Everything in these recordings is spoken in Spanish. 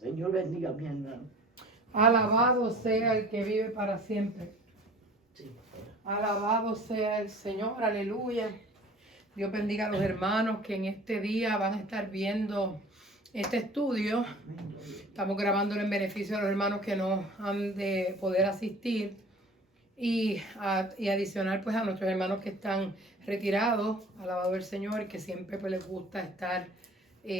Señor bendiga a mi hermano. Alabado sea el que vive para siempre. Sí, Alabado sea el Señor, aleluya. Dios bendiga a los hermanos que en este día van a estar viendo este estudio. Estamos grabándolo en beneficio de los hermanos que no han de poder asistir. Y adicional pues a nuestros hermanos que están retirados, alabado el Señor, que siempre pues les gusta estar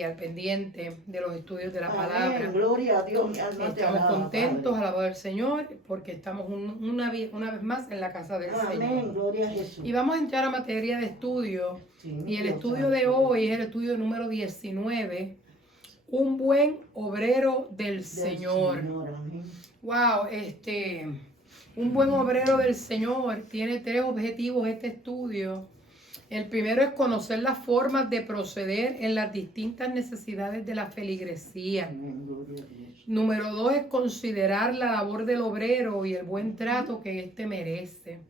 al pendiente de los estudios de la palabra. Gloria a Dios, mi alma te Estamos alaba, contentos, Padre. alabado el Señor, porque estamos una vez más en la casa del Amén, Señor. gloria a Jesús. Y vamos a entrar a materia de estudio. Sí, Y el Dios estudio de santo. hoy es el estudio número 19, un buen obrero del Señor. Amén. Wow, un buen obrero del Señor tiene 3 objetivos este estudio. El primero es conocer las formas de proceder en las distintas necesidades de la feligresía. Amén, gloria a Dios. Número 2 es considerar la labor del obrero y el buen trato que éste merece.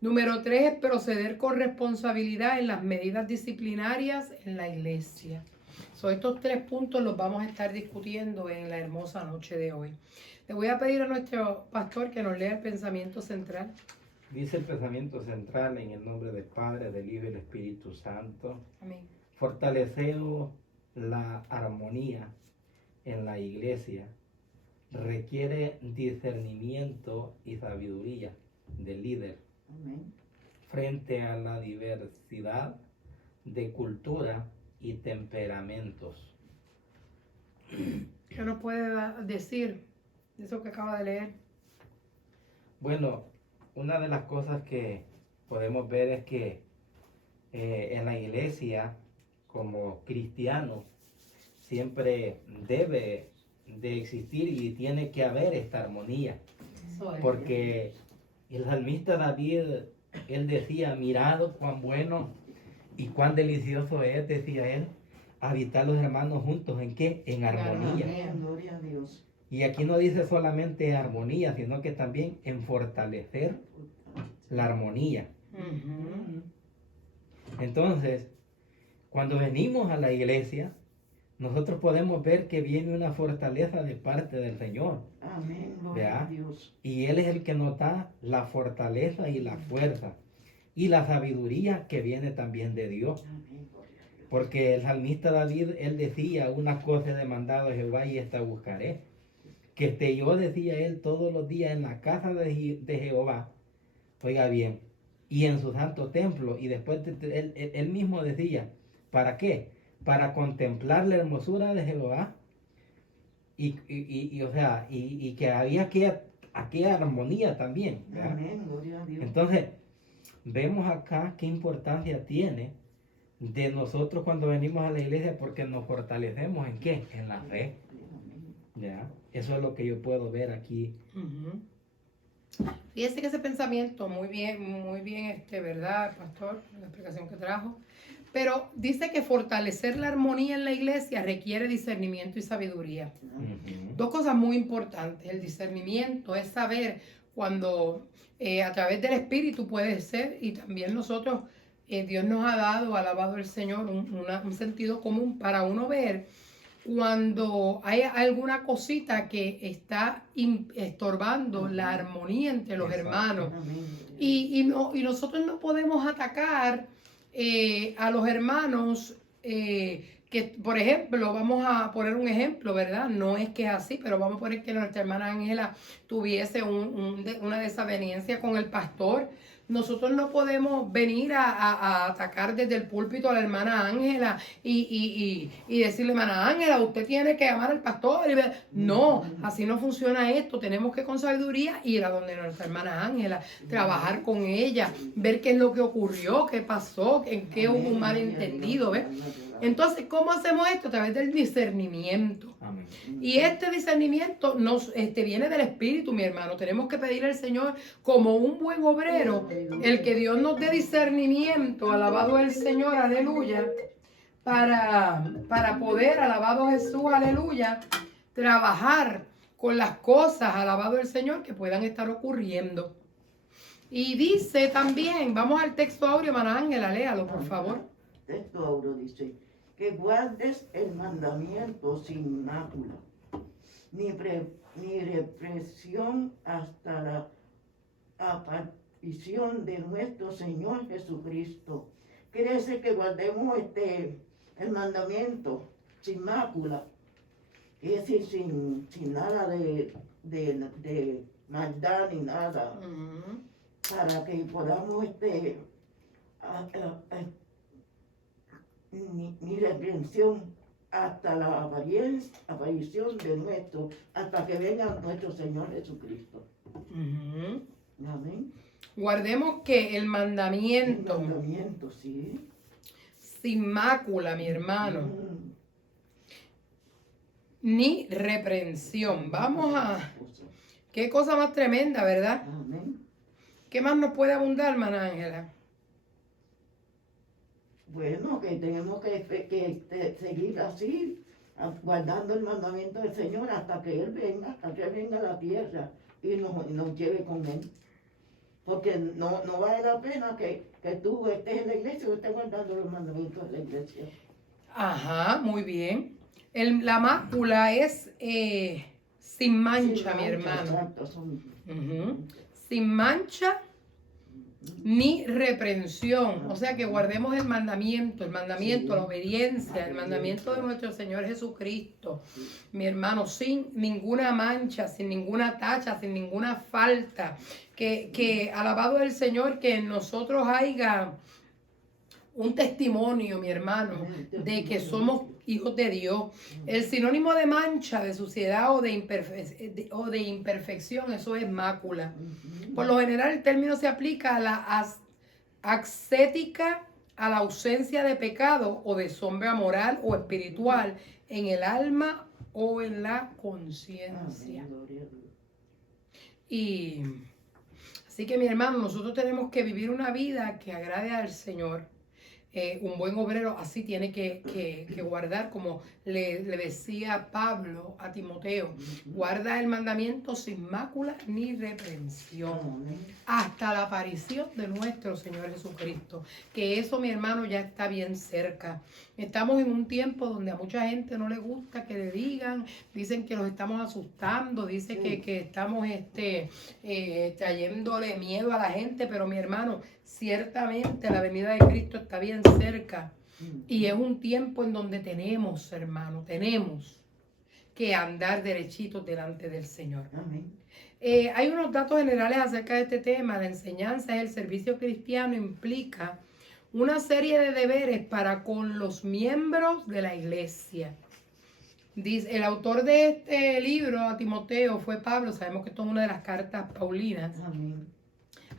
Número 3 es proceder con responsabilidad en las medidas disciplinarias en la iglesia. Estos 3 puntos los vamos a estar discutiendo en la hermosa noche de hoy. Le voy a pedir a nuestro pastor que nos lea el pensamiento central. Dice el pensamiento central en el nombre del Padre, del Hijo y del Espíritu Santo. Amén. Fortalecemos la armonía en la iglesia. Requiere discernimiento y sabiduría del líder Amén. frente a la diversidad de cultura y temperamentos. ¿Qué nos puede decir de eso que acaba de leer? Bueno, una de las cosas que podemos ver es que en la iglesia, como cristianos, siempre debe de existir y tiene que haber esta armonía. Porque el salmista David, él decía, mirad cuán bueno y cuán delicioso es, decía él, habitar los hermanos juntos. ¿En qué? En armonía. Amén, gloria a Dios. Y aquí no dice solamente armonía, sino que también en fortalecer la armonía. Uh-huh. Entonces, cuando venimos a la iglesia, nosotros podemos ver que viene una fortaleza de parte del Señor. Amén, gloria a Dios. Y Él es el que nos da la fortaleza y la fuerza y la sabiduría que viene también de Dios. Amén, gloria a Dios. Porque el salmista David, él decía, una cosa he demandado a Jehová y esta buscaré. Que esté yo, decía él, todos los días en la casa de Jehová. Oiga bien, y en su santo templo. Y después él mismo decía, ¿para qué? Para contemplar la hermosura de Jehová. O sea, que había aquella armonía también, ¿verdad? Amén, gloria a Dios. Entonces, vemos acá qué importancia tiene de nosotros cuando venimos a la iglesia, porque nos fortalecemos ¿en qué? En la fe. ¿Ya? Eso es lo que yo puedo ver aquí. Uh-huh. Fíjese que ese pensamiento, muy bien, ¿verdad, pastor? La explicación que trajo. Pero dice que fortalecer la armonía en la iglesia requiere discernimiento y sabiduría. Uh-huh. 2 cosas muy importantes. El discernimiento es saber cuando a través del Espíritu puede ser, y también nosotros, Dios nos ha dado, alabado el Señor, un sentido común para uno ver cuando hay alguna cosita que está estorbando la armonía entre los hermanos. Y nosotros no podemos atacar a los hermanos que, por ejemplo, vamos a poner un ejemplo, ¿verdad? No es que es así, pero vamos a poner que nuestra hermana Ángela tuviese una desaveniencia con el pastor. Nosotros no podemos venir a atacar desde el púlpito a la hermana Ángela y decirle, hermana Ángela, usted tiene que amar al pastor. No, así no funciona esto. Tenemos que con sabiduría ir a donde nuestra hermana Ángela, trabajar con ella, ver qué es lo que ocurrió, qué pasó, en qué hubo un malentendido, ¿ves? Entonces, ¿cómo hacemos esto? A través del discernimiento. Amén. Y este discernimiento viene del Espíritu, mi hermano. Tenemos que pedirle al Señor, como un buen obrero, el que Dios nos dé discernimiento, alabado el Señor, aleluya, para poder, alabado Jesús, aleluya, trabajar con las cosas, alabado el Señor, que puedan estar ocurriendo. Y dice también, vamos al texto áureo, hermana Ángela, léalo, por favor. Texto áureo dice, que guardes el mandamiento sin mácula, ni represión hasta la aparición de nuestro Señor Jesucristo. Quiere decir que guardemos el mandamiento sin mácula, es decir, sin nada de maldad ni nada, Ujú. para que podamos ni reprensión hasta la aparición de hasta que venga nuestro Señor Jesucristo. Ujú. Amén. Guardemos que el El mandamiento mandamiento, sí. sin mácula, mi hermano, Mm. ni reprensión. Vamos a... Qué cosa más tremenda, ¿verdad? Amén. ¿Qué más nos puede abundar, hermana Ángela? Bueno, que tenemos que seguir así, guardando el mandamiento del Señor hasta que Él venga a la tierra y nos lleve con Él. Porque no vale la pena que tú estés en la iglesia o estés guardando los mandamientos de la iglesia. Ajá, muy bien. La mácula es sin mancha, Sin mi hermano. Exacto, Ujú. Sin mancha ni reprensión. O sea que guardemos el mandamiento, Sí. la obediencia, el mandamiento de nuestro Señor Jesucristo. Sí. Mi hermano, sin ninguna mancha, sin ninguna tacha, sin ninguna falta. Que alabado el Señor, que en nosotros haya un testimonio, mi hermano, de que somos hijos de Dios. El sinónimo de mancha, de suciedad o de imperfección, eso es mácula. Ujú. Por lo general, el término se aplica a la ascética, a la ausencia de pecado o de sombra moral o espiritual en el alma o en la conciencia. Amén, gloria a Dios. Y así que, mi hermano, nosotros tenemos que vivir una vida que agrade al Señor. Un buen obrero así tiene que guardar, como le decía Pablo a Timoteo, guarda el mandamiento sin mácula ni reprensión, Amén. hasta la aparición de nuestro Señor Jesucristo. Que eso, mi hermano, ya está bien cerca. Estamos en un tiempo donde a mucha gente no le gusta que le digan, dicen que los estamos asustando, dicen Sí. que estamos trayéndole miedo a la gente, pero mi hermano, ciertamente la venida de Cristo está bien cerca y es un tiempo en donde tenemos, hermano, tenemos que andar derechitos delante del Señor. Amén. Hay unos datos generales acerca de este tema. La enseñanza, el servicio cristiano implica una serie de deberes para con los miembros de la iglesia. Dice, el autor de este libro a Timoteo fue Pablo. Sabemos que esto es una de las cartas paulinas. Amén.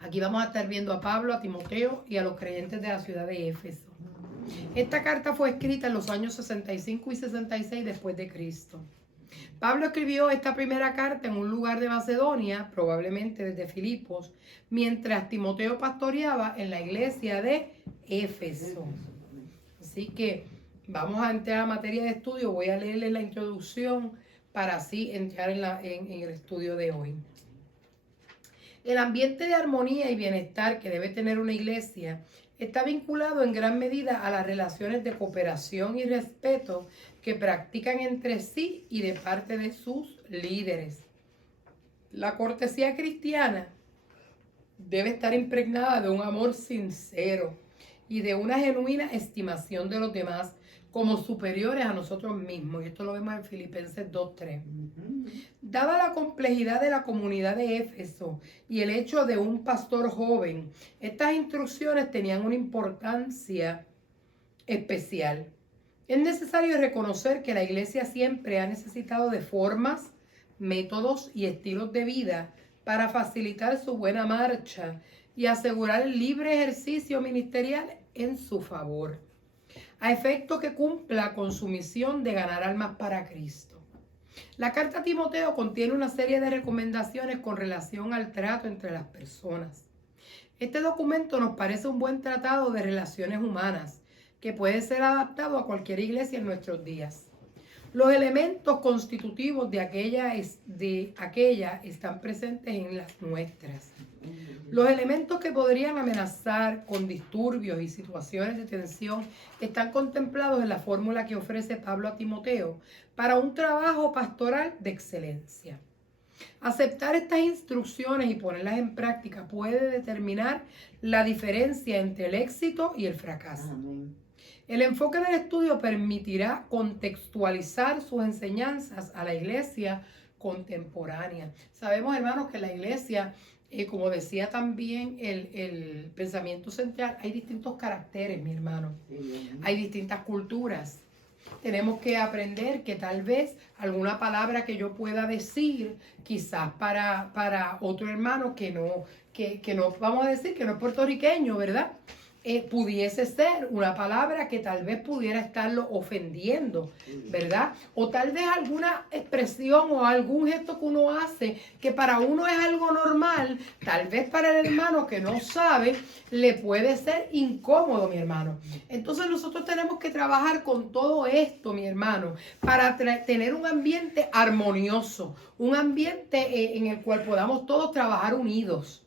Aquí vamos a estar viendo a Pablo, a Timoteo y a los creyentes de la ciudad de Éfeso. Esta carta fue escrita en los años 65 y 66 después de Cristo. Pablo escribió esta primera carta en un lugar de Macedonia, probablemente desde Filipos, mientras Timoteo pastoreaba en la iglesia de Éfeso. Así que vamos a entrar a materia de estudio. Voy a leerles la introducción para así entrar en el estudio de hoy. El ambiente de armonía y bienestar que debe tener una iglesia está vinculado en gran medida a las relaciones de cooperación y respeto que practican entre sí y de parte de sus líderes. La cortesía cristiana debe estar impregnada de un amor sincero y de una genuina estimación de los demás como superiores a nosotros mismos. Y esto lo vemos en Filipenses 2:3. Dada la complejidad de la comunidad de Éfeso y el hecho de un pastor joven, estas instrucciones tenían una importancia especial. Es necesario reconocer que la iglesia siempre ha necesitado de formas, métodos y estilos de vida para facilitar su buena marcha y asegurar el libre ejercicio ministerial en su favor, a efecto que cumpla con su misión de ganar almas para Cristo. La carta a Timoteo contiene una serie de recomendaciones con relación al trato entre las personas. Este documento nos parece un buen tratado de relaciones humanas que puede ser adaptado a cualquier iglesia en nuestros días. Los elementos constitutivos de aquella están presentes en las nuestras. Los elementos que podrían amenazar con disturbios y situaciones de tensión están contemplados en la fórmula que ofrece Pablo a Timoteo para un trabajo pastoral de excelencia. Aceptar estas instrucciones y ponerlas en práctica puede determinar la diferencia entre el éxito y el fracaso. Amén. El enfoque del estudio permitirá contextualizar sus enseñanzas a la iglesia contemporánea. Sabemos, hermanos, que la iglesia, como decía también el pensamiento central, hay distintos caracteres, mi hermano. Sí, Hay distintas culturas. Tenemos que aprender que tal vez alguna palabra que yo pueda decir, quizás para otro hermano que no vamos a decir que no es puertorriqueño, ¿verdad? Pudiese ser una palabra que tal vez pudiera estarlo ofendiendo, ¿verdad? O tal vez alguna expresión o algún gesto que uno hace que para uno es algo normal, tal vez para el hermano que no sabe le puede ser incómodo, mi hermano. Entonces nosotros tenemos que trabajar con todo esto, mi hermano, para tener un ambiente armonioso, un ambiente en el cual podamos todos trabajar unidos.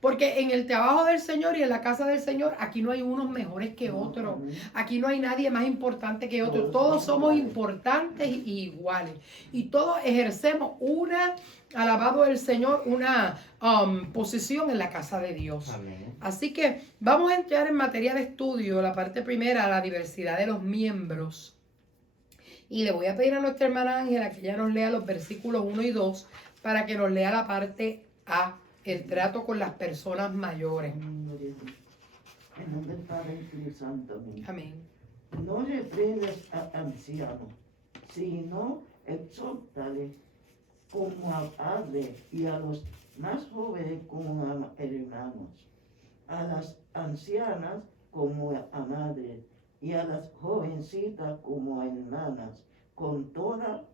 Porque en el trabajo del Señor y en la casa del Señor, aquí no hay unos mejores que otros. Aquí no hay nadie más importante que otro. Todos somos importantes y iguales. Y todos ejercemos alabado el Señor, una posición en la casa de Dios. Amén. Así que vamos a entrar en materia de estudio, la parte primera, la diversidad de los miembros. Y le voy a pedir a nuestra hermana Ángela que ella nos lea los versículos 1 y 2 para que nos lea la parte A. El trato con las personas mayores. En nombre del Padre y del Santo. Amén. Amén. No reprendas a ancianos, sino exhórtale como a padre y a los más jóvenes como a hermanos, a las ancianas como a madres y a las jovencitas como a hermanas, con toda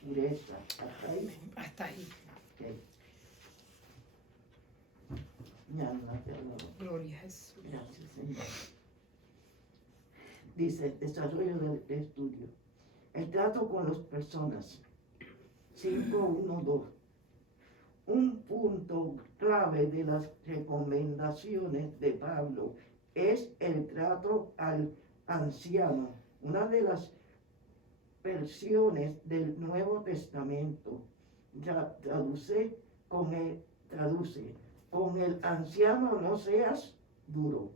pureza. ¿Hasta ahí? Hasta ahí. Ok. Mi alma te alaba. Gloria a Jesús. Gracias, Señor. Dice, desarrollo del estudio. El trato con las personas. 5.1.2. Un punto clave de las recomendaciones de Pablo es el trato al anciano. Una de las versiones del Nuevo Testamento traduce, con el anciano no seas duro.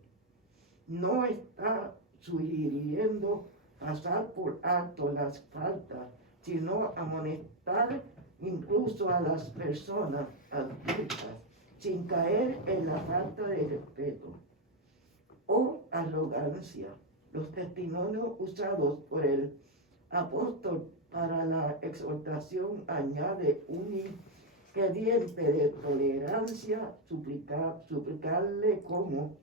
No está sugiriendo pasar por alto las faltas, sino amonestar incluso a las personas adultas, sin caer en la falta de respeto o arrogancia. Los testimonios usados por el apóstol para la exhortación añade un ingrediente de tolerancia, suplicarle como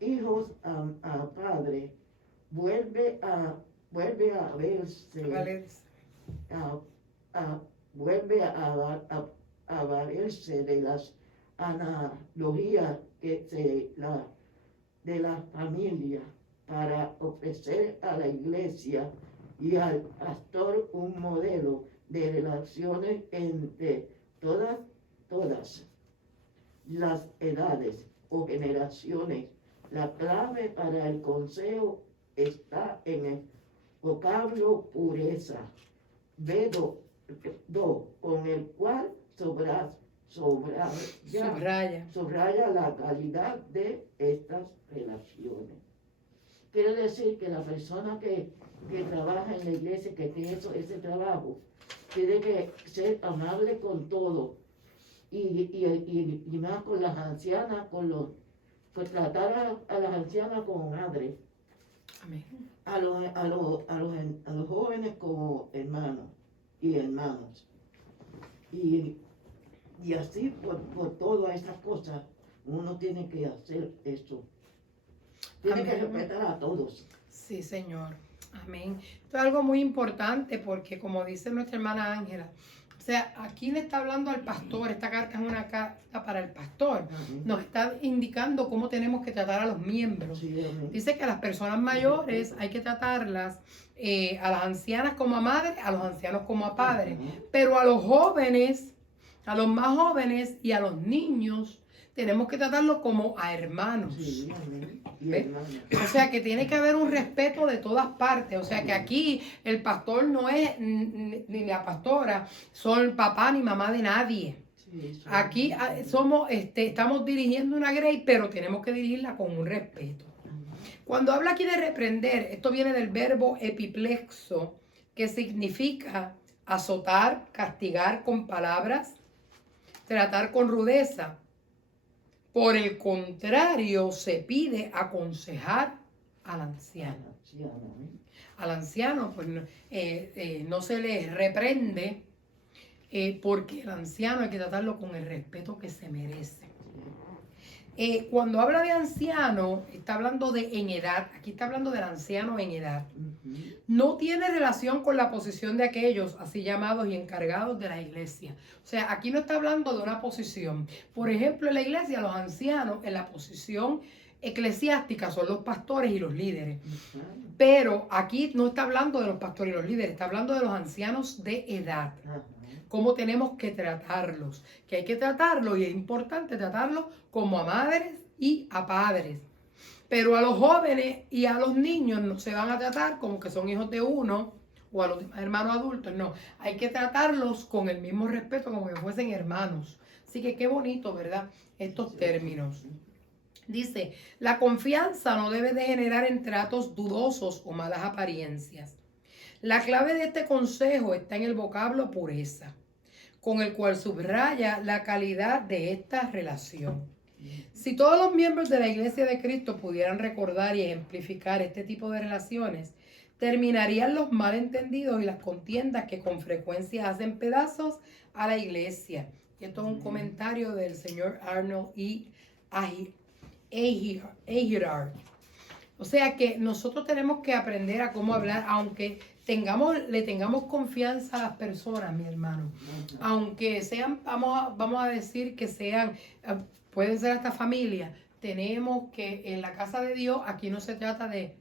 hijos a padre, vuelve a valerse de las analogías de la familia para ofrecer a la iglesia y al pastor un modelo de relaciones entre todas las edades o generaciones. La clave para el consejo está en el vocablo pureza, con el cual subraya la calidad de estas relaciones. Quiere decir que la persona que trabaja en la iglesia, que tiene ese trabajo, tiene que ser amable con todo y más con las ancianas, pues tratar a las ancianas como madres. Amén. A los jóvenes como hermanos y hermanos. Y así por todas esas cosas uno tiene que hacer eso. Tiene que respetar a todos. Sí, Señor. Amén. Esto es algo muy importante porque, como dice nuestra hermana Ángela, sea, aquí le está hablando al pastor, esta carta es una carta para el pastor. Nos está indicando cómo tenemos que tratar a los miembros. Sí, amén. Dice que a las personas mayores hay que tratarlas, a las ancianas como a madres, a los ancianos como a padres. Pero a los jóvenes, a los más jóvenes y a los niños, tenemos que tratarlos como a hermanos. Sí, amén. Y ¿Ve? hermana. O sea que tiene que haber un respeto de todas partes. O sea que aquí el pastor no es ni la pastora, son papá ni mamá de nadie. Sí, sí. Aquí somos, estamos dirigiendo una grey, pero tenemos que dirigirla con un respeto. Cuando habla aquí de reprender, esto viene del verbo epiplexo, que significa azotar, castigar con palabras, tratar con rudeza. Por el contrario, se pide aconsejar al anciano. Sí, amén. Al anciano, pues no se le reprende, porque el anciano hay que tratarlo con el respeto que se merece. Cuando habla de anciano, está hablando de en edad. Aquí está hablando del anciano en edad. No tiene relación con la posición de aquellos así llamados y encargados de la iglesia. O sea, aquí no está hablando de una posición. Por ejemplo, en la iglesia, los ancianos en la posición eclesiástica son los pastores y los líderes. Pero aquí no está hablando de los pastores y los líderes, está hablando de los ancianos de edad. Cómo tenemos que tratarlos, que hay que tratarlos y es importante tratarlos como a madres y a padres. Pero a los jóvenes y a los niños no se van a tratar como que son hijos de uno o a los hermanos adultos, no. Hay que tratarlos con el mismo respeto como que fuesen hermanos. Así que qué bonito, ¿verdad? Estos términos. Dice, la confianza no debe de generar en tratos dudosos o malas apariencias. La clave de este consejo está en el vocablo pureza, con el cual subraya la calidad de esta relación. Si todos los miembros de la Iglesia de Cristo pudieran recordar y ejemplificar este tipo de relaciones, terminarían los malentendidos y las contiendas que con frecuencia hacen pedazos a la Iglesia. Y esto es un comentario del señor Arnold E. Ahirard. O sea que nosotros tenemos que aprender a cómo hablar, aunque le tengamos confianza a las personas, mi hermano. Aunque sean, vamos a decir que sean, pueden ser hasta familia. Tenemos que, en la casa de Dios, aquí no se trata de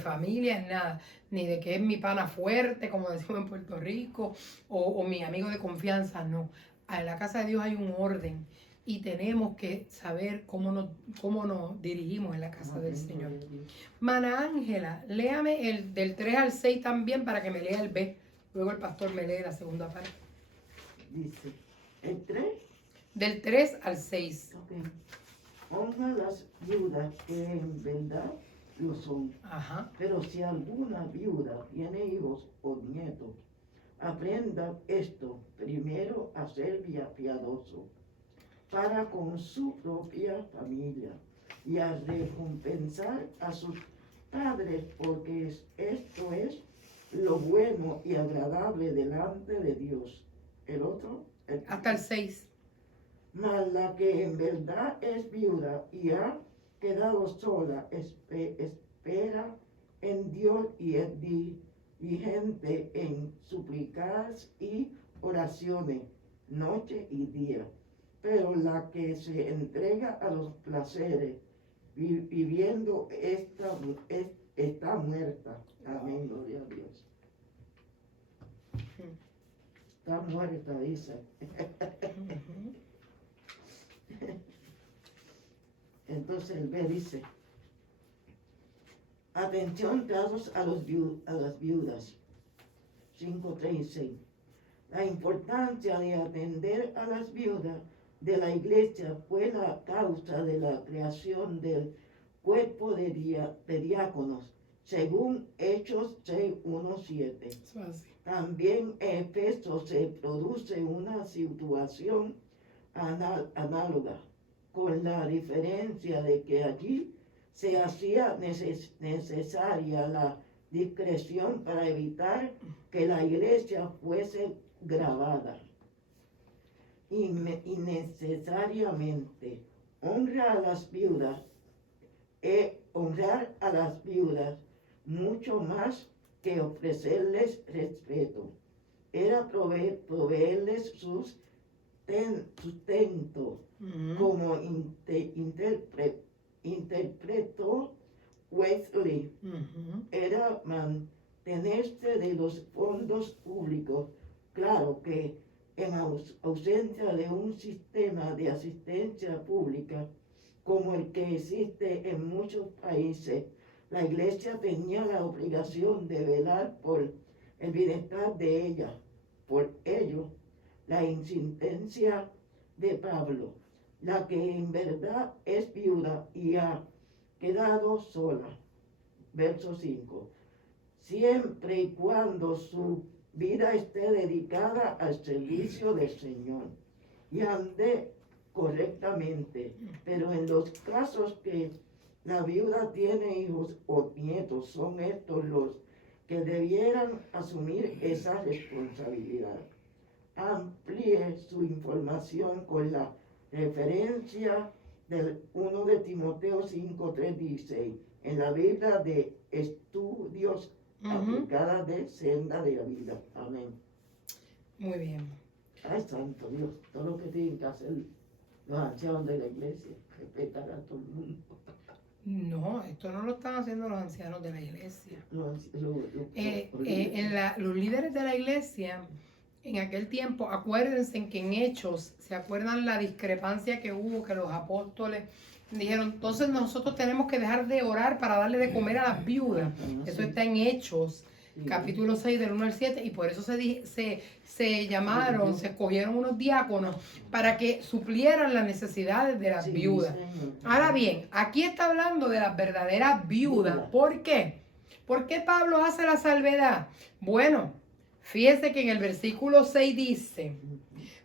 familia, nada, ni de que es mi pana fuerte, como decimos en Puerto Rico, o mi amigo de confianza, no. En la casa de Dios hay un orden. Y tenemos que saber cómo nos dirigimos en la casa del Señor. Mana Ángela, léame el del 3 al 6 también para que me lea el B. Luego el pastor me lee la segunda parte. Dice, ¿el 3? Del 3 al 6. Okay. Honra a las viudas que en verdad lo son. Ajá. Pero si alguna viuda tiene hijos o nietos, aprenda esto primero a ser piadoso para con su propia familia y a recompensar a sus padres, porque esto es lo bueno y agradable delante de Dios. El otro, Hasta el 6. mas la que en verdad es viuda y ha quedado sola, espera en Dios y es diligente en súplicas y oraciones, noche y día. Pero la que se entrega a los placeres, viviendo está muerta. Amén, gloria a Dios. Está muerta, dice. Entonces el B dice, atención todos a las viudas. 5, 3 y 6. La importancia de atender a las viudas de la iglesia fue la causa de la creación del cuerpo de diáconos, según Hechos 6:1-7. También en Efeso se produce una situación análoga, con la diferencia de que allí se hacía necesaria la discreción para evitar que la iglesia fuese grabada. Innecesariamente honrar a las viudas mucho más que ofrecerles respeto era proveerles sustento, como interpretó Wesley, era mantenerse de los fondos públicos. Claro que en ausencia de un sistema de asistencia pública como el que existe en muchos países, la Iglesia tenía la obligación de velar por el bienestar de ella. Por ello, la insistencia de Pablo, la que en verdad es viuda y ha quedado sola. Verso 5. Siempre y cuando su vida esté dedicada al servicio del Señor y ande correctamente. Pero en los casos que la viuda tiene hijos o nietos, son estos los que debieran asumir esa responsabilidad. Amplíe su información con la referencia del 1 de Timoteo 5:3-16 en la Biblia de Estudios Aplicada de Senda de la Vida. Amén. Muy bien. Ay, santo Dios, todo lo que tienen que hacer los ancianos de la iglesia, respetar a todo el mundo. No, esto no lo están haciendo los ancianos de la iglesia. Los Los líderes de la iglesia, en aquel tiempo, acuérdense en que en Hechos, ¿se acuerdan la discrepancia que hubo, que los apóstoles dijeron, entonces nosotros tenemos que dejar de orar para darle de comer a las viudas? Eso está en Hechos, capítulo 6 del 1 al 7, y por eso se llamaron, se escogieron unos diáconos para que suplieran las necesidades de las viudas. Ahora bien, aquí está hablando de las verdaderas viudas. ¿Por qué? ¿Por qué Pablo hace la salvedad? Bueno, fíjese que en el versículo 6 dice,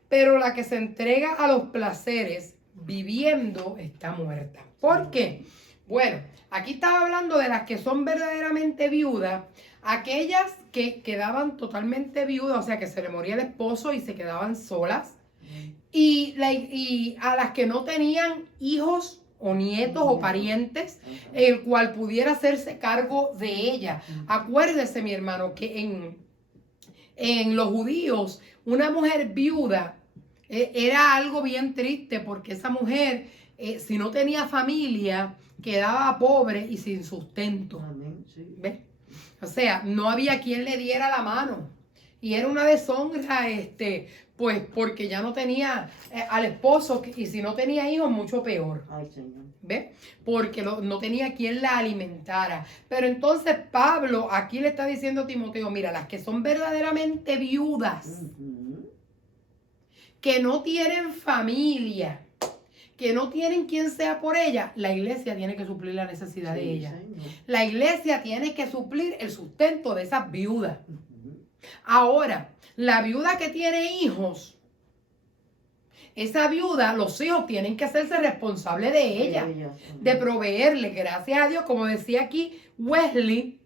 pero la que se entrega a los placeres viviendo está muerta. ¿Por qué? Bueno, aquí estaba hablando de las que son verdaderamente viudas, aquellas que quedaban totalmente viudas, o sea que se le moría el esposo y se quedaban solas, y a las que no tenían hijos o nietos o parientes, el cual pudiera hacerse cargo de ella. Acuérdese, mi hermano, que en los judíos, una mujer viuda era algo bien triste, porque esa mujer, si no tenía familia, quedaba pobre y sin sustento. ¿Ves? O sea, no había quien le diera la mano. Y era una deshonra, pues, porque ya no tenía al esposo, y si no tenía hijos, mucho peor. Ay, Señor. ¿Ves? Porque no tenía quien la alimentara. Pero entonces Pablo aquí le está diciendo a Timoteo, mira, las que son verdaderamente viudas, que no tienen familia, que no tienen quien sea por ella, la iglesia tiene que suplir la necesidad de ella. Señor. La iglesia tiene que suplir el sustento de esas viudas. Ahora, la viuda que tiene hijos, esa viuda, los hijos tienen que hacerse responsables de ella, de proveerle. Gracias a Dios, como decía aquí Wesley,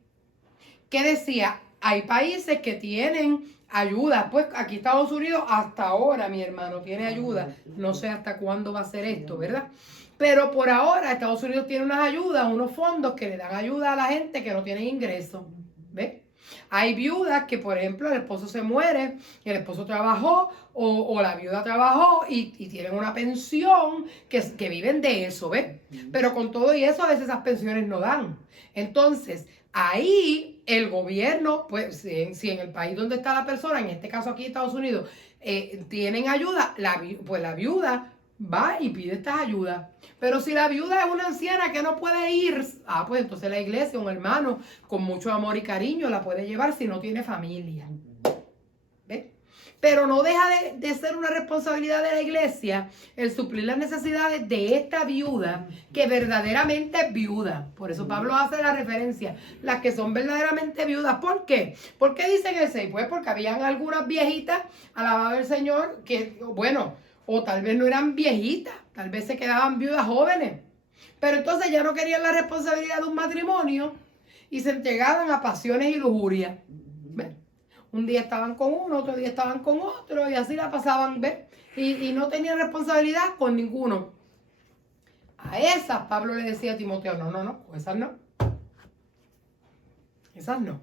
que decía, hay países que tienen ayuda. Pues aquí Estados Unidos hasta ahora, mi hermano, tiene ayuda. No sé hasta cuándo va a ser esto, ¿verdad? Pero por ahora Estados Unidos tiene unas ayudas, unos fondos que le dan ayuda a la gente que no tiene ingresos. ¿Ves? Hay viudas que, por ejemplo, el esposo se muere, el esposo trabajó o la viuda trabajó y tienen una pensión que viven de eso, ¿ves? Pero con todo y eso, a veces esas pensiones no dan. Entonces, ahí el gobierno, pues si en el país donde está la persona, en este caso aquí Estados Unidos, tienen ayuda, pues la viuda va y pide estas ayudas. Pero si la viuda es una anciana que no puede ir, pues entonces la iglesia, un hermano con mucho amor y cariño la puede llevar si no tiene familia. ¿Ves? Pero no deja de ser una responsabilidad de la iglesia el suplir las necesidades de esta viuda que verdaderamente es viuda. Por eso Pablo hace la referencia, las que son verdaderamente viudas. ¿Por qué? ¿Por qué dicen el 6? Pues porque habían algunas viejitas, alabado el Señor, que, bueno, o tal vez no eran viejitas, tal vez se quedaban viudas jóvenes. Pero entonces ya no querían la responsabilidad de un matrimonio y se entregaban a pasiones y lujurias. ¿Ves? Un día estaban con uno, otro día estaban con otro y así la pasaban, ¿ves? Y no tenían responsabilidad con ninguno. A esas Pablo le decía a Timoteo, no, esas no. Esas no.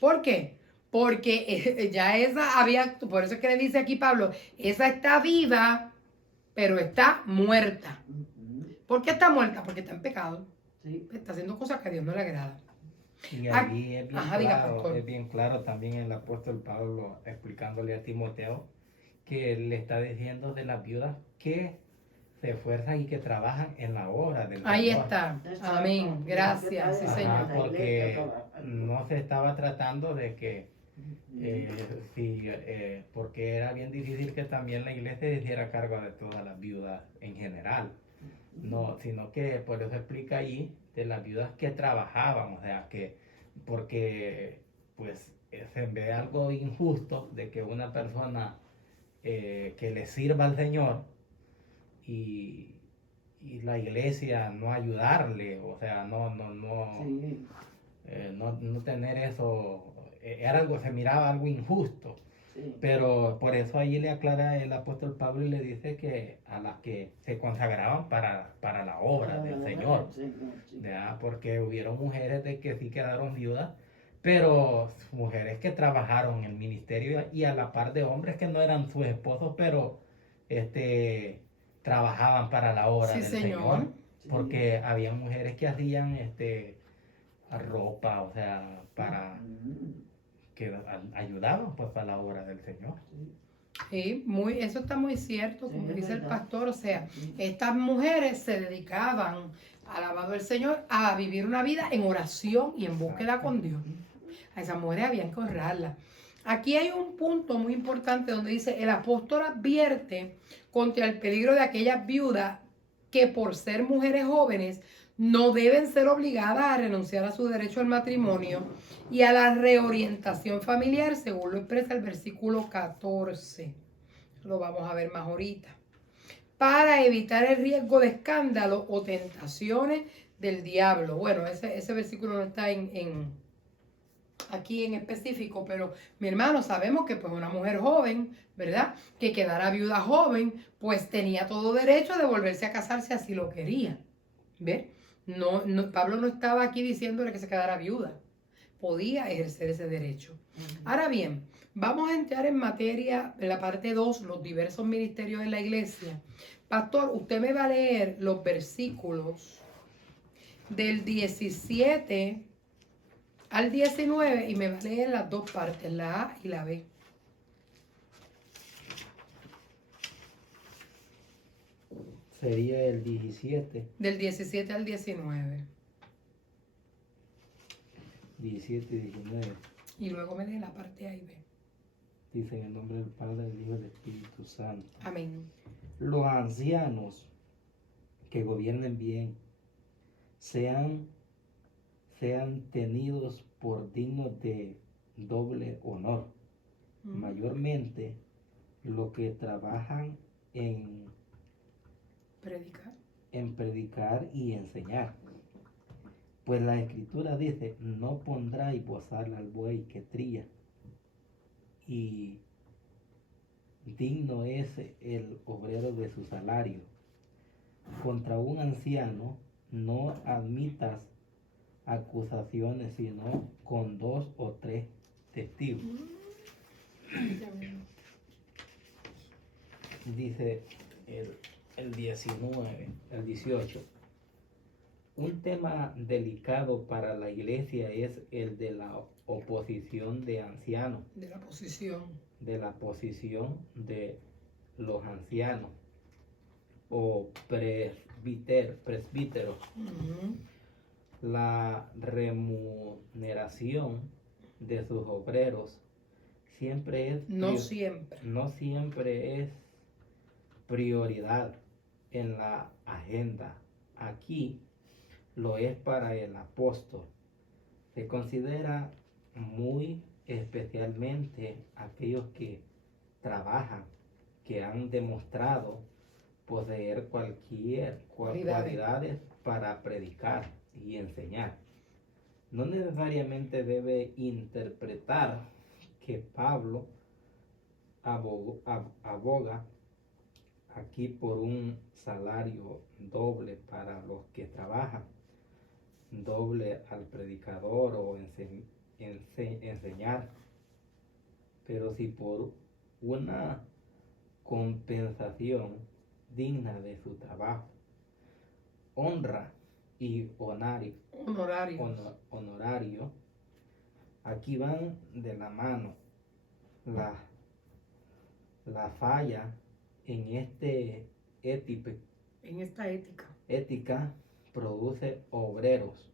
¿Por qué? porque ya esa había, por eso es que le dice aquí Pablo, esa está viva, pero está muerta. Ujú. ¿Por qué está muerta? Porque está en pecado, Sí. está haciendo cosas que a Dios no le agrada. Y Ah, allí ajá, diga, pastor. es bien claro también el apóstol Pablo explicándole a Timoteo que él le está diciendo de las viudas que se esfuerzan y que trabajan en la obra del Ahí Señor. está. Exacto. Amén. Gracias, sí, Ajá, Señor. Ajá, la iglesia porque trabajando. no se estaba tratando de que, Ujú. porque era bien difícil que también la iglesia se hiciera cargo de todas las viudas en general. No, sino que por eso explica ahí de las viudas que trabajaban, o sea, que porque pues se ve algo injusto de que una persona que le sirva al Señor y, y la iglesia no ayudarle, o sea, Sí, no tener eso, era algo, se miraba algo injusto. sí. Pero por eso ahí le aclara el apóstol Pablo y le dice que a las que se consagraban para la obra Para la del obra Señor, del Señor, sí. ¿verdad? Porque hubieron mujeres de que sí quedaron viudas, pero mujeres que trabajaron en el ministerio y a la par de hombres que no eran sus esposos, pero este, trabajaban para la obra Sí, del Señor. Señor, porque había mujeres que hacían ropa, o sea, para Ujú. que ayudaban pues para la obra del Señor. Sí, Sí, eso está muy cierto, sí, como es dice el verdad. pastor. O sea, Ujú. estas mujeres se dedicaban, alabado el Señor, a vivir una vida en oración y en búsqueda con Dios. A esas mujeres habían que honrarlas. Aquí hay un punto muy importante donde dice, el apóstol advierte contra el peligro de aquellas viudas que por ser mujeres jóvenes no deben ser obligadas a renunciar a su derecho al matrimonio y a la reorientación familiar, según lo expresa el versículo 14. Lo vamos a ver más ahorita. Para evitar el riesgo de escándalo o tentaciones del diablo. Bueno, ese versículo no está aquí en específico, pero mi hermano, sabemos que pues una mujer joven, ¿verdad? Que quedara viuda joven, pues tenía todo derecho de volverse a casar si así lo quería. ¿Ves? Pablo no estaba aquí diciéndole que se quedara viuda. Podía ejercer ese derecho. Ahora bien, vamos a entrar en materia, en la parte 2, los diversos ministerios de la iglesia. Pastor, usted me va a leer los versículos del 17 al 19 y me va a leer las dos partes, la A y la B. Sería el 17, Del 17 al 19. 17 y 19. Y luego me lee la parte A y B. Dice en el nombre del Padre, del Hijo y del Espíritu Santo. Amén. Los ancianos que gobiernen bien sean tenidos por dignos de doble honor, mayormente los que trabajan Predicar. en predicar y enseñar. Pues la escritura dice, no pondráis bozal al buey que trilla, y digno es el obrero de su salario. Contra un anciano no admitas acusaciones, sino con 2 o 3 testigos. Dice el 19, el 18. Un tema delicado para la iglesia es el de la oposición de ancianos, De la posición. de la posición de los ancianos o presbíteros. La remuneración de sus obreros siempre es No siempre. no siempre es prioridad en la agenda. Aquí lo es para el apóstol. Se considera muy especialmente aquellos que trabajan, que han demostrado poseer cualidades para predicar y enseñar. No necesariamente debe interpretar que Pablo aboga aquí por un salario doble para los que trabajan, doble al predicador o enseñar, pero si por una compensación digna de su trabajo, honra y honorario, aquí van de la mano. La falla en esta ética. ética produce obreros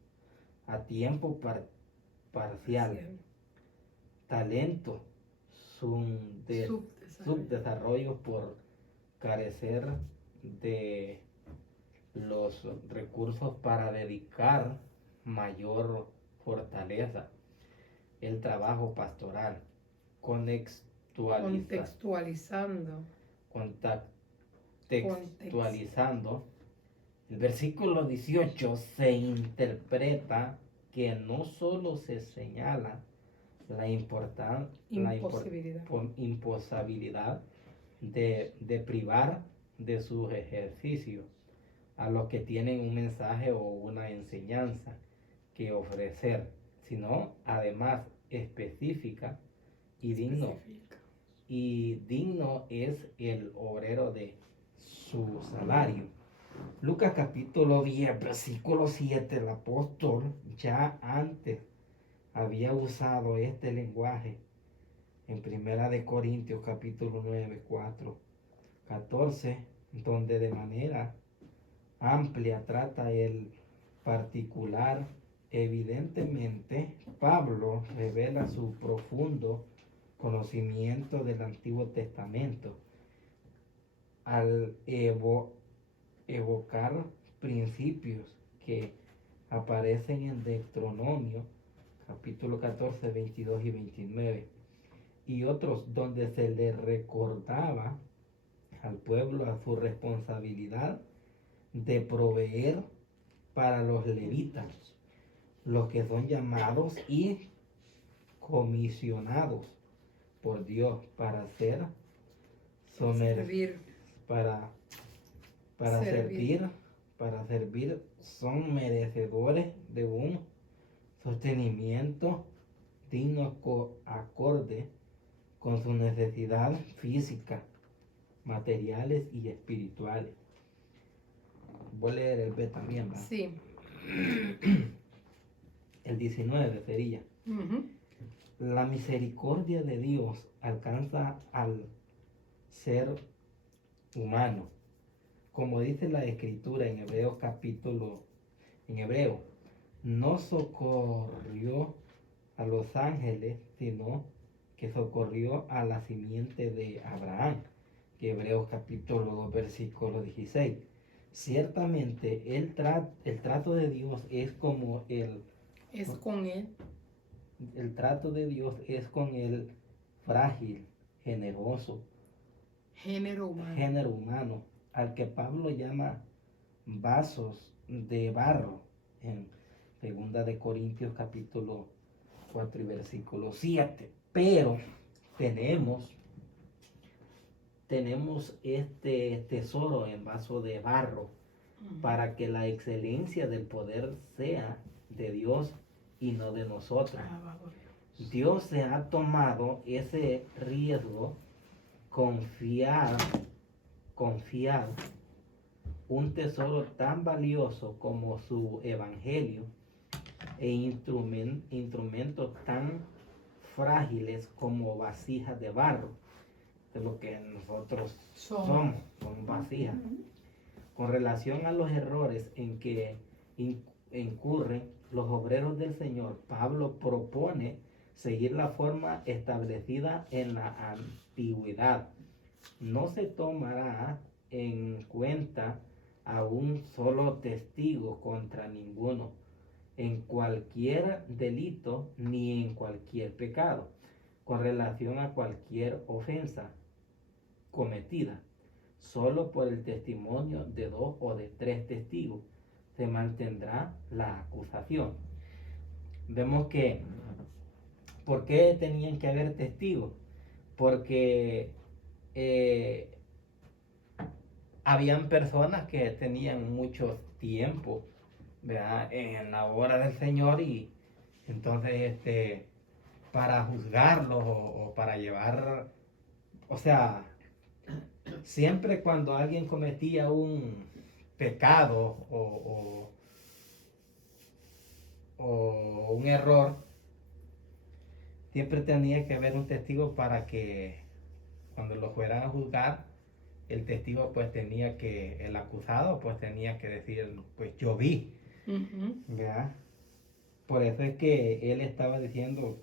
a tiempo parcial, talento, subdesarrollo por carecer de los recursos para dedicar mayor fortaleza. El trabajo pastoral, contextualizando. El versículo 18 se interpreta que no solo se señala la imposibilidad de privar de sus ejercicios a los que tienen un mensaje o una enseñanza que ofrecer, sino además específica y digno es el obrero de su salario. Lucas capítulo 10, versículo 7, el apóstol ya antes había usado este lenguaje en Primera de Corintios capítulo 9, 4, 14, donde de manera amplia trata el particular. Evidentemente, Pablo revela su profundo conocimiento del Antiguo Testamento al evocar principios que aparecen en Deuteronomio capítulo 14, 22 y 29 y otros donde se le recordaba al pueblo a su responsabilidad de proveer para los levitas, los que son llamados y comisionados por Dios para servir, son merecedores de un sostenimiento digno acorde con sus necesidades físicas, materiales y espirituales. Voy a leer el B también, ¿verdad? Sí. El 19 sería. Uh-huh. La misericordia de Dios alcanza al ser humano. Como dice la escritura en Hebreo no socorrió a los ángeles, sino que socorrió a la simiente de Abraham. Que Hebreos capítulo 2, versículo 16. Ciertamente el trato de Dios es como es con él. El trato de Dios es con el frágil, generoso, género humano, al que Pablo llama vasos de barro en 2 de Corintios capítulo 4 y versículo 7. Pero tenemos este tesoro en vaso de barro para que la excelencia del poder sea de Dios y no de nosotros. Dios se ha tomado ese riesgo, confiar un tesoro tan valioso como su evangelio e instrumentos tan frágiles como vasijas de barro, de lo que nosotros somos vasijas. Con relación a los errores en que incurren los obreros del Señor, Pablo propone seguir la forma establecida en la antigüedad. No se tomará en cuenta a un solo testigo contra ninguno, en cualquier delito ni en cualquier pecado, con relación a cualquier ofensa cometida. Solo por el testimonio de 2 o de 3 testigos se mantendrá la acusación. Vemos que, ¿por qué tenían que haber testigos? Porque habían personas que tenían mucho tiempo, ¿verdad?, en la obra del Señor, y entonces para juzgarlos o para llevar, o sea, siempre cuando alguien cometía un pecado o un error, siempre tenía que haber un testigo para que cuando lo fueran a juzgar, el testigo pues tenía que, el acusado pues tenía que decir, pues yo vi, Ujú. ¿verdad? Por eso es que él estaba diciendo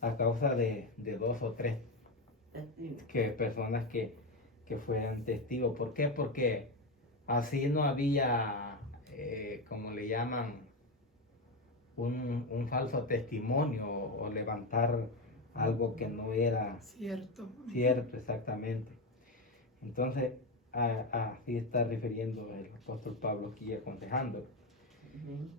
a causa de dos o tres que personas que fueran testigos. ¿Por qué? Porque así no había, como le llaman, un falso testimonio o levantar algo que no era Cierto. cierto exactamente. Entonces, así está refiriendo el apóstol Pablo aquí aconsejando.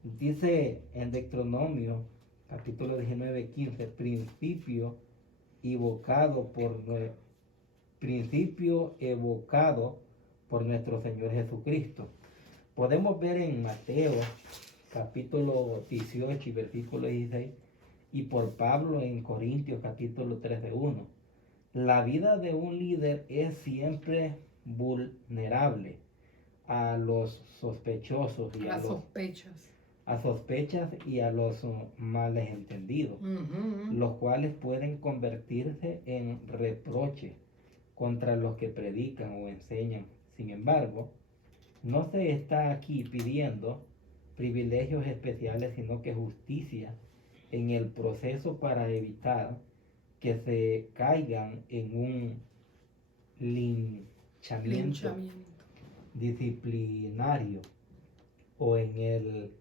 Dice en Deuteronomio, capítulo 19:15, principio evocado por nuestro Señor Jesucristo. Podemos ver en Mateo, capítulo 18 y versículo 16, y por Pablo en Corintios, capítulo 13:1. La vida de un líder es siempre vulnerable a los sospechosos y Las sospechas. a sospechas y a los males entendidos, Ujú. los cuales pueden convertirse en reproche contra los que predican o enseñan. Sin embargo, no se está aquí pidiendo privilegios especiales, sino que justicia en el proceso para evitar que se caigan en un linchamiento Linchamiento. disciplinario o en el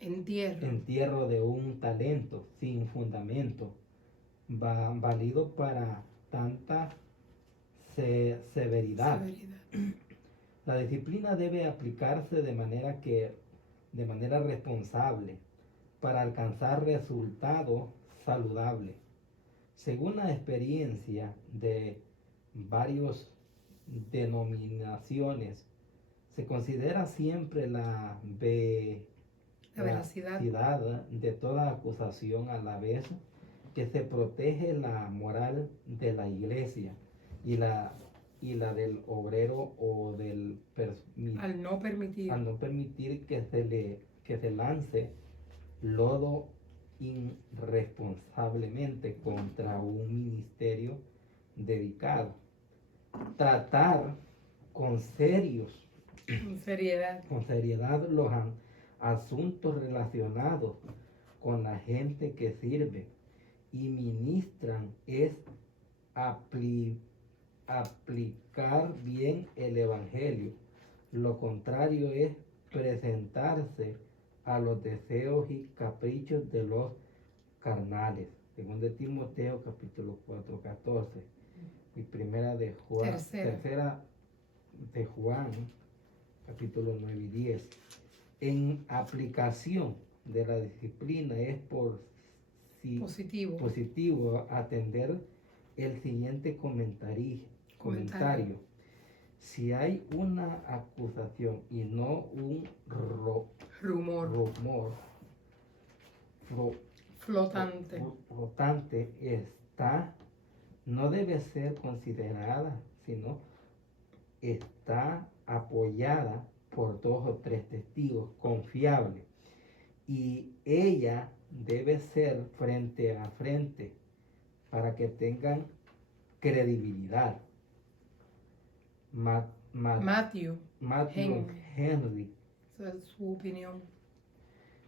Entierro. entierro de un talento sin fundamento, válido para tanta severidad. La disciplina debe aplicarse de manera responsable para alcanzar resultados saludables. Según la experiencia de varias denominaciones, se considera siempre la veracidad de toda acusación, a la vez que se protege la moral de la iglesia y la del obrero o del al no permitir al no permitir que se lance lodo irresponsablemente contra un ministerio dedicado. Tratar con con seriedad los asuntos relacionados con la gente que sirve y ministran es aplicar bien el evangelio. Lo contrario es presentarse a los deseos y caprichos de los carnales. Según de Timoteo, capítulo 4:14. Y tercera de Juan, capítulo 9:10. En aplicación de la disciplina es positivo atender el siguiente comentario. Si hay una acusación y no un rumor flotante, no debe ser considerada, sino está apoyada por 2 o 3 testigos confiables, y ella debe ser frente a frente para que tengan credibilidad. Matthew Henry. Esa es su opinión.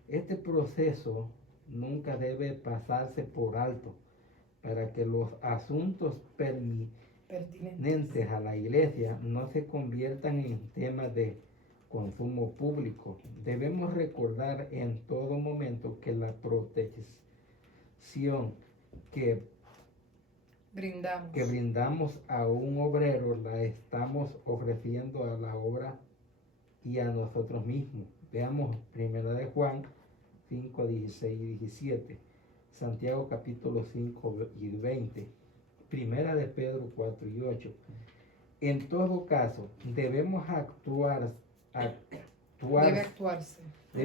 Este proceso nunca debe pasarse por alto para que los asuntos pertinentes a la iglesia no se conviertan en temas de consumo público. Debemos recordar en todo momento que la protección que brindamos a un obrero la estamos ofreciendo a la obra y a nosotros mismos. Veamos 1 de Juan 5:16 y 17, Santiago capítulo 5 y 20, 1 de Pedro 4:8. En todo caso, debe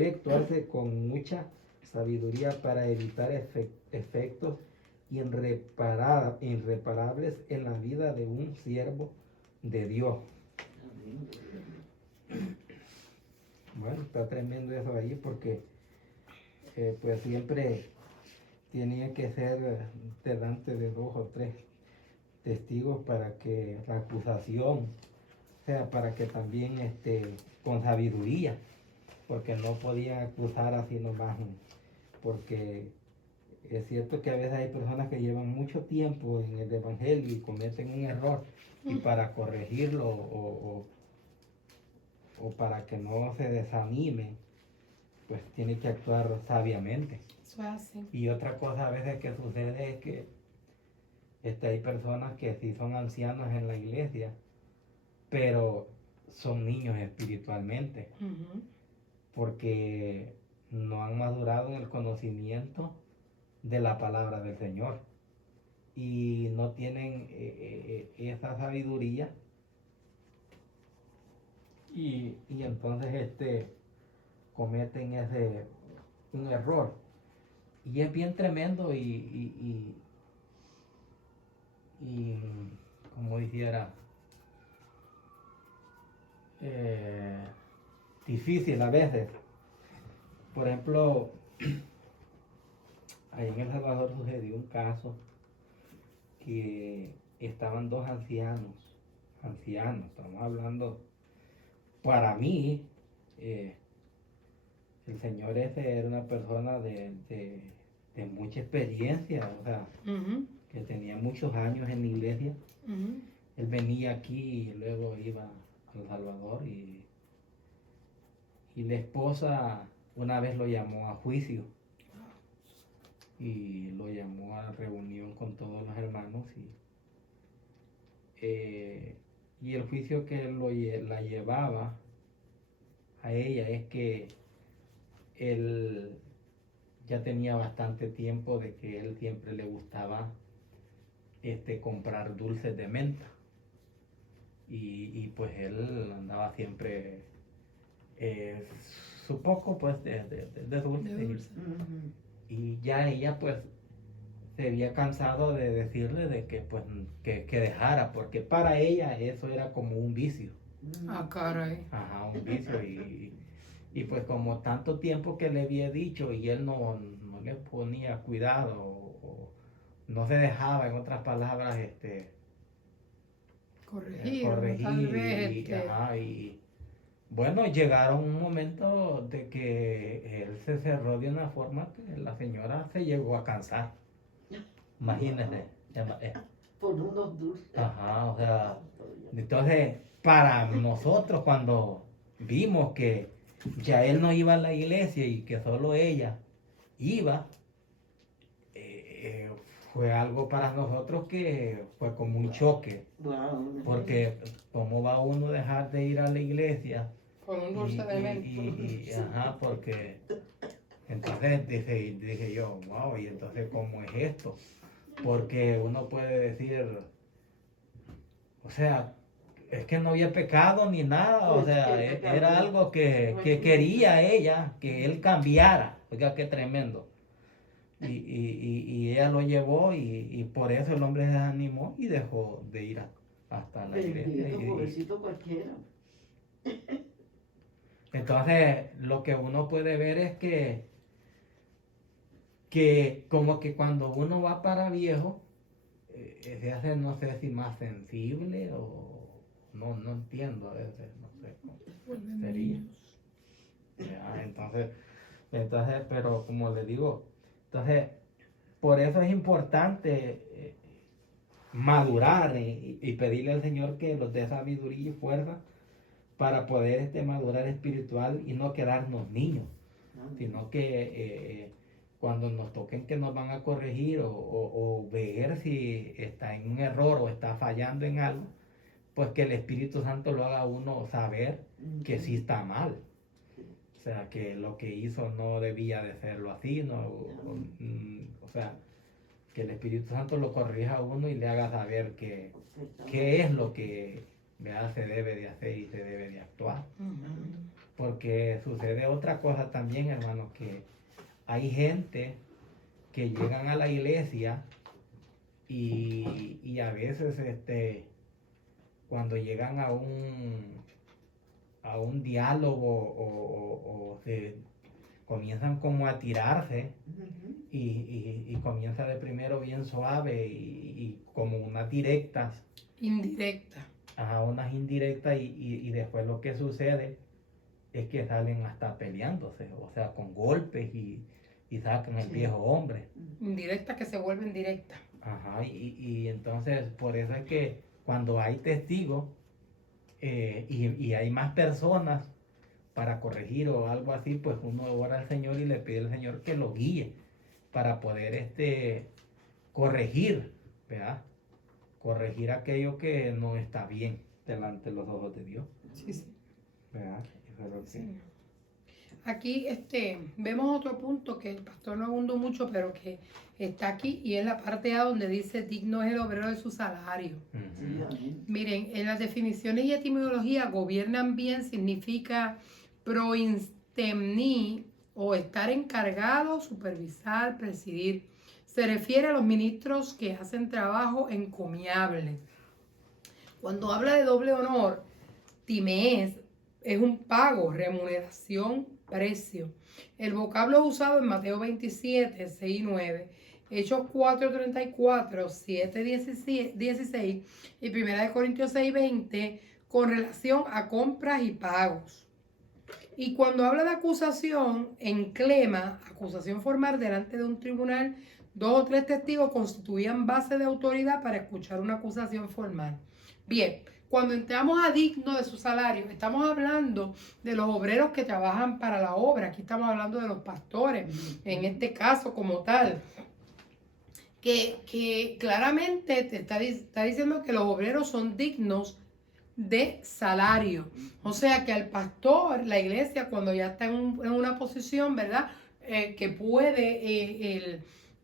actuarse con mucha sabiduría para evitar efectos irreparables en la vida de un siervo de Dios. Bueno, está tremendo eso ahí porque pues siempre tenía que ser delante de 2 o 3 testigos para que la acusación, o sea, para que también con sabiduría, porque no podía acusar así nomás, porque es cierto que a veces hay personas que llevan mucho tiempo en el evangelio y cometen un error y para corregirlo o para que no se desanimen, pues tiene que actuar sabiamente. Eso es así. Y otra cosa a veces que sucede es que hay personas que sí son ancianos en la iglesia, pero son niños espiritualmente, Ujú. porque no han madurado en el conocimiento de la palabra del Señor y no tienen esa sabiduría y entonces cometen un error y es bien tremendo y como dijera difícil a veces. Por ejemplo, ahí en El Salvador sucedió un caso que estaban 2 ancianos, estamos hablando, para mí, el señor ese era una persona de mucha experiencia, o sea, Ujú. que tenía muchos años en la iglesia. Ujú. Él venía aquí y luego iba a El Salvador y la esposa una vez lo llamó a juicio y lo llamó a reunión con todos los hermanos y el juicio que la llevaba a ella es que él ya tenía bastante tiempo de que él siempre le gustaba comprar dulces de menta y pues él andaba siempre su poco pues de dulce, De dulce. y ya ella pues se había cansado de decirle de que pues que dejara porque para ella eso era como un vicio. Ah, caray. Ajá, un vicio y pues como tanto tiempo que le había dicho y él no le ponía cuidado o no se dejaba, en otras palabras, Corregir, tal corregir vez, ajá, y bueno, llegaron un momento de que él se cerró de una forma que la señora se llegó a cansar. Imagínense. Por unos dulces. Ajá, o sea, entonces para nosotros cuando vimos que ya él no iba a la iglesia y que solo ella iba, eh, fue algo para nosotros que fue como un choque, Wow. porque ¿cómo va uno a dejar de ir a la iglesia? con un dulce de menta. Ajá, porque entonces dije yo, wow, y entonces ¿cómo es esto? Porque uno puede decir, o sea, es que no había pecado ni nada, o Pues, sea, ¿qué pecado? era algo que Pues, quería ella, que él cambiara, oiga, qué tremendo. Y ella lo llevó y por eso el hombre se desanimó y dejó de ir hasta la iglesia. Bendito, pobrecito cualquiera. Entonces, lo que uno puede ver es que como que cuando uno va para viejo, se hace, no sé si más sensible o no entiendo a veces, no sé cómo Vuelven sería. niños. Ya, entonces, pero como le digo, entonces, por eso es importante madurar y pedirle al Señor que nos dé sabiduría y fuerza para poder madurar espiritual y no quedarnos niños, sino que cuando nos toquen que nos van a corregir o ver si está en un error o está fallando en algo, pues que el Espíritu Santo lo haga a uno saber que sí está mal. O sea, que lo que hizo no debía de serlo así, ¿no? O sea, que el Espíritu Santo lo corrija a uno y le haga saber qué es lo que se debe de hacer y se debe de actuar. Ujú. Porque sucede otra cosa también, hermano, que hay gente que llegan a la iglesia y a veces cuando llegan a un diálogo o se comienzan como a tirarse Ujú. y comienza de primero bien suave y como unas directas, Indirecta. a unas indirectas y después lo que sucede es que salen hasta peleándose, o sea, con golpes y sacan el Sí. viejo hombre. Indirecta que se vuelven directa. Ajá, y entonces por eso es que cuando hay testigos y hay más personas para corregir o algo así, pues uno ora al Señor y le pide al Señor que lo guíe para poder corregir, ¿verdad? Corregir aquello que no está bien delante de los ojos de Dios, Sí, sí. ¿verdad? Eso es lo que- Sí. Aquí vemos otro punto que el pastor no abundó mucho, pero que está aquí y es la parte A donde dice digno es el obrero de su salario. Sí, Ujú. amén. Miren, en las definiciones y etimología, gobiernan bien significa prointemni o estar encargado, supervisar, presidir. Se refiere a los ministros que hacen trabajo encomiable. Cuando habla de doble honor, timees es un pago, remuneración, precio. El vocablo usado en Mateo 27, 6 y 9, Hechos 4, 34, 7, 16 y 1 Corintios 6, 20, con relación a compras y pagos. Y cuando habla de acusación, en clema, acusación formal delante de un tribunal, 2 o 3 testigos constituían base de autoridad para escuchar una acusación formal. Bien, cuando entramos a digno de su salario, estamos hablando de los obreros que trabajan para la obra. Aquí estamos hablando de los pastores, en este caso como tal. Que claramente te está diciendo que los obreros son dignos de salario. O sea que al pastor, la iglesia, cuando ya está en una posición, ¿verdad? Que puede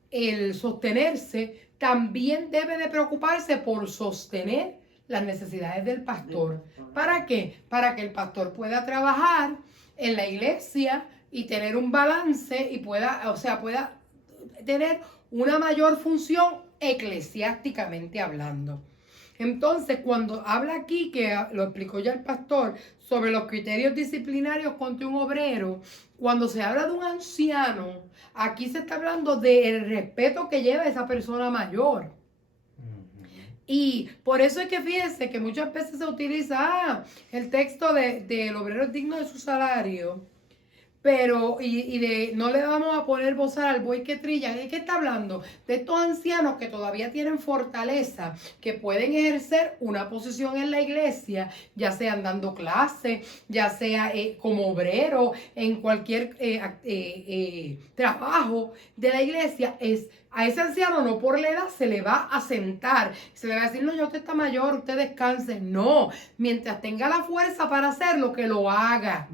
el sostenerse, también debe de preocuparse por sostener las necesidades del pastor. ¿Para qué? Para que el pastor pueda trabajar en la iglesia y tener un balance y pueda tener una mayor función eclesiásticamente hablando. Entonces, cuando habla aquí, que lo explicó ya el pastor, sobre los criterios disciplinarios contra un obrero, cuando se habla de un anciano, aquí se está hablando del respeto que lleva esa persona mayor. Ujú. Y por eso es que fíjense que muchas veces se utiliza el texto del obrero es digno de su salario, pero no le vamos a poner bozal al buey que trilla. ¿De qué está hablando? De estos ancianos que todavía tienen fortaleza, que pueden ejercer una posición en la iglesia, ya sean dando clases, ya sea como obrero, en cualquier trabajo de la iglesia. A ese anciano no por la edad se le va a sentar, se le va a decir, no, ya usted está mayor, usted descanse. No, mientras tenga la fuerza para hacerlo, que lo haga.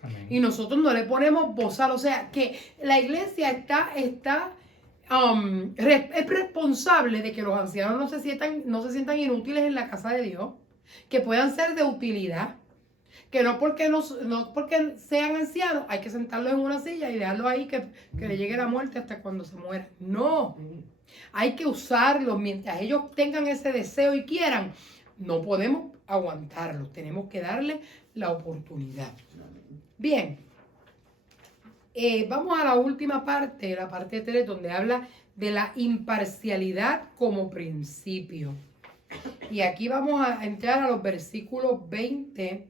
Amén. Y nosotros no le ponemos bozal, o sea que la iglesia es responsable de que los ancianos no se sientan inútiles en la casa de Dios, que puedan ser de utilidad, que no porque sean ancianos hay que sentarlos en una silla y dejarlos ahí que le llegue la muerte hasta cuando se mueran. No, hay que usarlos mientras ellos tengan ese deseo y quieran. No podemos aguantarlos, tenemos que darle la oportunidad. Bien, vamos a la última parte, la parte 3, donde habla de la imparcialidad como principio. Y aquí vamos a entrar a los versículos 20.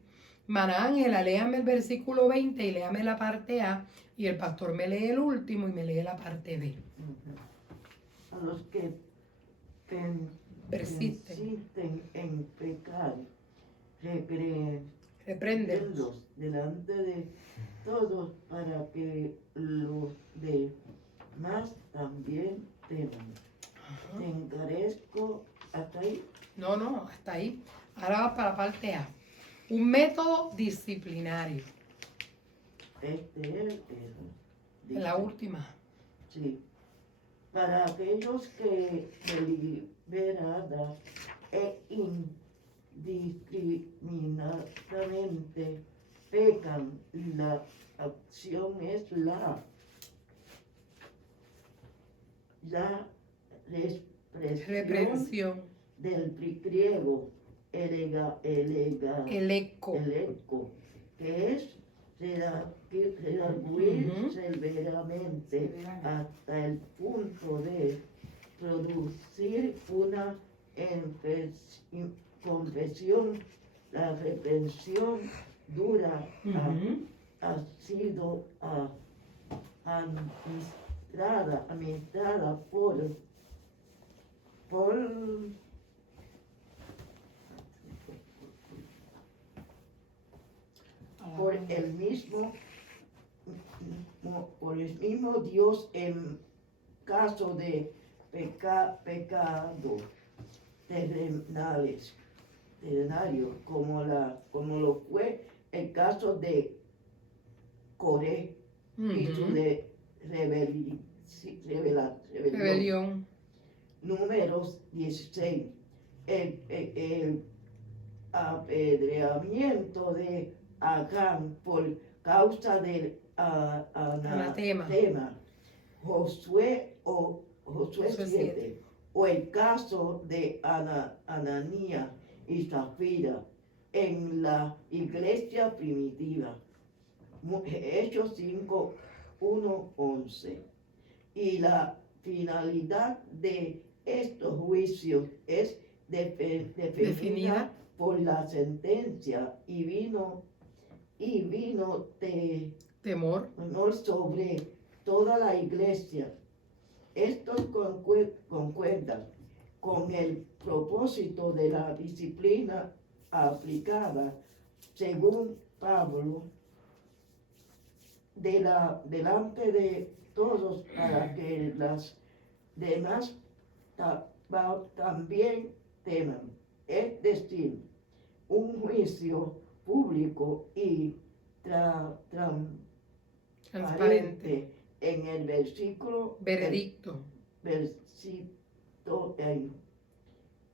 Maná Ángela, léame el versículo 20 y léame la parte A. Y el pastor me lee el último y me lee la parte B. A los que persisten en pecar, Repréndelos. delante de todos para que los demás también teman. Te encarezco hasta ahí. No, hasta ahí. Ahora va para la parte A. Un método disciplinario. La última. Sí. Para aquellos que deliberada e indiscriminadamente pecan, la acción es la la expresión Reprensión. del griego El eco. eleco, que es redarguir Ujú. severamente hasta el punto de producir una confesión. La reprensión dura Ujú. ha sido administrada por por el mismo Dios en caso de pecado terrenales, como lo fue el caso de Coré y su Ujú. rebelión. Rebelión. Números 16. El apedreamiento de Acán por causa del Anatema. anatema. Josué Josué 7. O el caso de Ananía y Zafira en la iglesia primitiva. Hechos 5, 1, 11. Y la finalidad de estos juicios es definida por la sentencia y vino Temor. honor sobre toda la iglesia. Estos concuerdan con el propósito de la disciplina aplicada, según Pablo, delante de todos, para que las demás también teman. Es decir, un juicio público y transparente. En el versículo Veredicto.